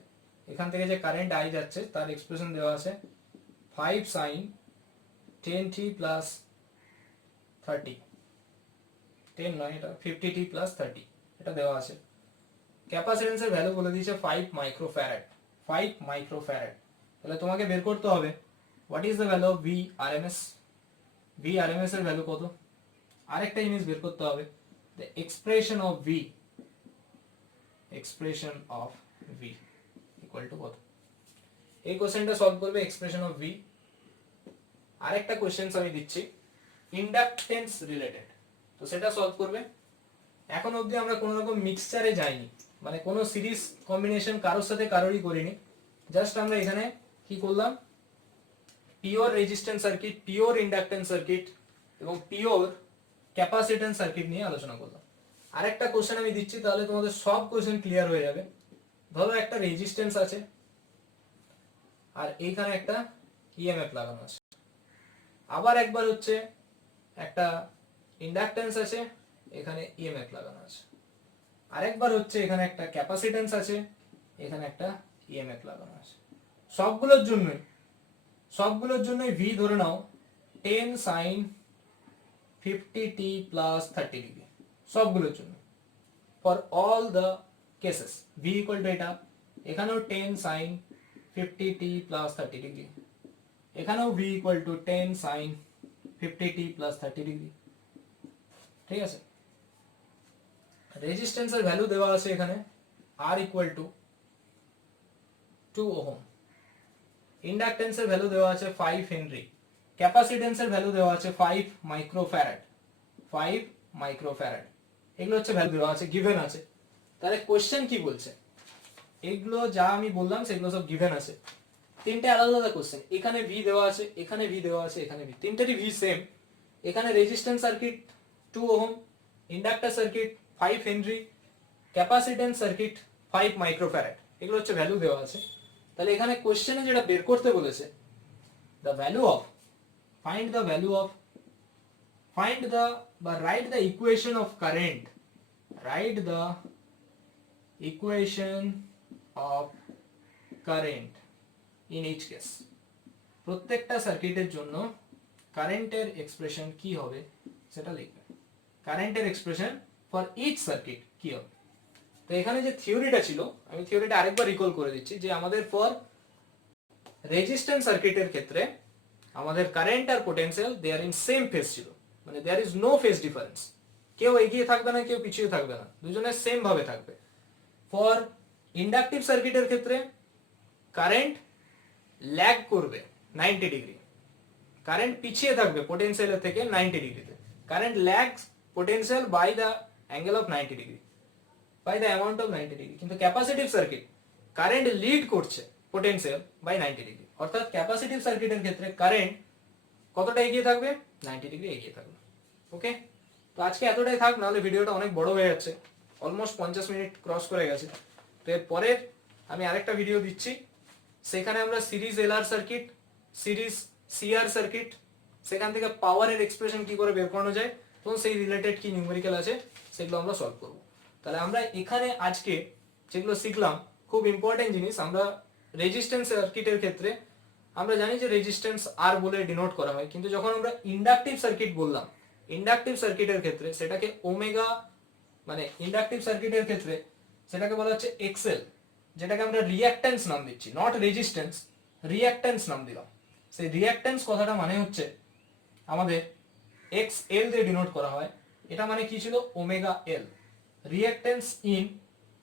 এখান থেকে যে কারেন্ট আই যাচ্ছে তার এক্সপ্রেশন দেওয়া আছে 5 sin 10t প্লাস 30, 10 নয় এটা 50t প্লাস 30 এটা দেওয়া আছে। ক্যাপাসিট্যান্সের ভ্যালু বলে দিয়েছে 5 মাইক্রোফ্যারাড, 5 মাইক্রোফ্যারাড। তাহলে তোমাকে বের করতে হবে what is the value of V RMS. V RMS এর ভ্যালু কত? আরেকটা জিনিস বের করতে হবে, the expression of V, expression of V equal two কত। এই কোশ্চেনটা সলভ করবে এক্সপ্রেশন অফ ভি। আরেকটা কোশ্চেন আমি দিচ্ছি ইন্ডাকটেন্স রিলেটেড, তো সেটা সলভ করবে। এখন অবধি আমরা কোনো রকম মিক্সচারে যাইনি, মানে কোনো সিরিজ কম্বিনেশন কারোর সাথে কারোরই করিনি। জাস্ট আমরা এখানে কি করলাম, pure resistance circuit, pure inductance circuit এবং পিওর ক্যাপাসিট্যান্স সার্কিট নিয়ে আলোচনা করলাম। আরেকটা কোশ্চেন আমি দিচ্ছি, তাহলে তোমাদের সব কোশ্চেন ক্লিয়ার হয়ে যাবে। ধরো একটা রেজিস্ট্যান্স আছে আর এইখানে একটা ইএমএফ লাগানো আছে, আবার একবার হচ্ছে একটা ইন্ডাকটেন্স আছে, এখানে ইএমএফ লাগানো আছে, আরেকবার হচ্ছে এখানে একটা ক্যাপাসিট্যান্স আছে, এখানে একটা ইএমএফ লাগানো আছে। সবগুলোর জন্যই ভি ধরে নাও 10 sin 50t plus 30 ডিগ্রি, সবগুলোর জন্য for all the cases V equal two এটা। এখানেও 10 sin 50t plus 30 ডিগ্রি, এখানেও V equal two 10 sin 50t plus 30 degree. ঠিক আছে, রেজিস্ট্যান্সের ভ্যালু দেওয়া আছে এখানে আর ইকুয়াল টু 2 ওহম, ইন্ডাকটেন্সের ভ্যালু দেওয়া আছে 5 হেনরি, ক্যাপাসিট্যান্সের ভ্যালু দেওয়া আছে 5 মাইক্রোফ্যারাড, 5 মাইক্রোফ্যারাড। এগুলো হচ্ছে ভ্যালু দেওয়া আছে, গিভেন আছে। তাহলে কোশ্চেন কি বলছে, এগুলো যা আমি বললাম সেগুলো সব গিভেন আছে। তিনটে আলাদা আলাদা কোশ্চেন, এখানে ভি দেওয়া আছে, এখানে ভি দেওয়া আছে, এখানে ভি, তিনটেরই ভি সেম। এখানে resistance circuit 2 ohm, inductor circuit 5 Henry, capacitance circuit 5 microfarad, এগুলো হচ্ছে ভ্যালু দেওয়া আছে। তাহলে এখানে কোশ্চেনে যেটা বের করতে বলেছে, the value of, find the value of, find the বা write the equation of current, write the equation of current in each case। প্রত্যেকটা সার্কিটের জন্য কারেন্টের এক্সপ্রেশন কি হবে সেটা লিখবে, কারেন্টের এক্সপ্রেশন ফর ইচ সার্কিট কি হবে। তো এখানে যে থিওরিটা ছিল, আমি থিওরিটা আরেকবার রিকল করে দিচ্ছি, যে আমাদের ফর রেজিস্ট্যান্স সার্কিটের ক্ষেত্রে আমাদের কারেন্ট আর potential they are in same phase ছিল, মানে there is no phase difference, কেউ এগিয়ে থাকবে না কেউ পিছিয়ে থাকবে না, দুজনে সেম ভাবে থাকবে। ফর ইন্ডাকটিভ সার্কিটের ক্ষেত্রে কারেন্ট ল্যাগ করবে 90 ডিগ্রি, কারেন্ট পিছিয়ে থাকবে পোটেনশিয়ালের থেকে 90 ডিগ্রিতে, current lags potential by the angle of 90 degree, by the amount of 90 degree. কিন্তু ক্যাপাসিটিভ সার্কিট কারেন্ট লিড করছে পোটেনশিয়াল বাই 90 ডিগ্রি, অর্থাৎ ক্যাপাসিটিভ সার্কিটের ক্ষেত্রে কারেন্ট কতটা এগিয়ে থাকবে, 90 ডিগ্রি এগিয়ে থাকবে। ওকে, তো আজকে এতটাই থাক, নাহলে ভিডিওটা অনেক বড় হয়ে যাচ্ছে, অলমোস্ট 50 মিনিট ক্রস করে গেছে। তো এর পরের আমি আরেকটা ভিডিও দিচ্ছি, সেখানে আমরা series LR circuit, series CR circuit, সেখান থেকে পাওয়ারের এক্সপ্রেশন কি করে বের করানো যায় এবং সেই রিলেটেড কি নিউমেরিক্যাল আছে সেগুলো আমরা সলভ করব। তাহলে আমরা এখানে আজকে যেগুলো শিখলাম খুব ইম্পর্টেন্ট জিনিস। আমরা রেজিস্ট্যান্স সার্কিটের ক্ষেত্রে আমরা জানি যে রেজিস্ট্যান্স আর বলে ডিনোট করা হয়, কিন্তু যখন আমরা ইন্ডাকটিভ সার্কিট বললাম, ইন্ডাকটিভ সার্কিটের ক্ষেত্রে সেটাকে ওমেগা, মানে ইন্ডাকটিভ সার্কিটের ক্ষেত্রে সেটাকে বলা হচ্ছে এক্সএল, যেটাকে আমরা রিঅ্যাক্ট্যান্স নাম দিচ্ছি, নট রেজিস্ট্যান্স, রিঅ্যাক্ট্যান্স নাম দিলাম। সেই রিঅ্যাক্ট্যান্স কথাটা মানে হচ্ছে আমাদের এক্স এল দিয়ে ডিনোট করা হয়, এটা মানে কি ছিল omega L, reactance in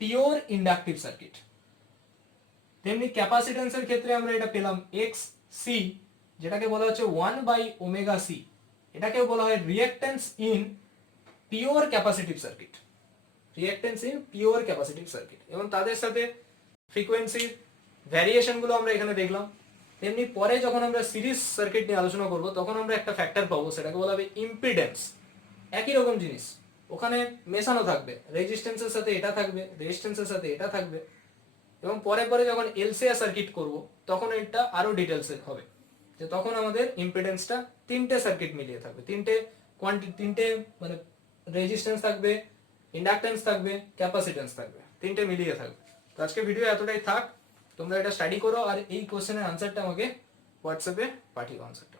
pure inductive circuit. তেমনি ক্যাপাসিট্যান্সের ক্ষেত্রে আমরা এটা পেলাম এক্স সি, যেটাকে বলা হচ্ছে 1/ωc, এটাকেও বলা হয় reactance in pure capacitive circuit, reactance in pure capacitive circuit. এবং তাদের সাথে ফ্রিকোয়েন্সির ভ্যারিয়েশন গুলো আমরা এখানে দেখলাম। তেমনি পরে যখন আমরা সিরিজ সার্কিট নিয়ে আলোচনা করব তখন আমরা একটা ফ্যাক্টর পাবো, সেটাকে বলা হবে ইম্পিডেন্স। একই রকম জিনিস ওখানে মেশানো থাকবে, রেজিস্ট্যান্সের সাথে এটা থাকবে, রেজিস্ট্যান্সের সাথে এটা থাকবে। এবং পরে পরে যখন এলসিআর সার্কিট করব তখন এটা আরো ডিটেলসে হবে, যে তখন আমাদের ইম্পিডেন্সটা তিনটে সার্কিট মিলিয়ে থাকবে, তিনটে মানে রেজিস্ট্যান্স থাকবে, ইন্ডাকট্যান্স থাকবে, ক্যাপাসিট্যান্স থাকবে, তিনটে মিলিয়ে থাকবে। তো আজকে ভিডিও এতটাই থাক, তোমরা এটা স্টাডি করো আর এই কোশ্চেনের আনসারটা আমাকে হোয়াটসঅ্যাপে পাঠিও আনসারটা।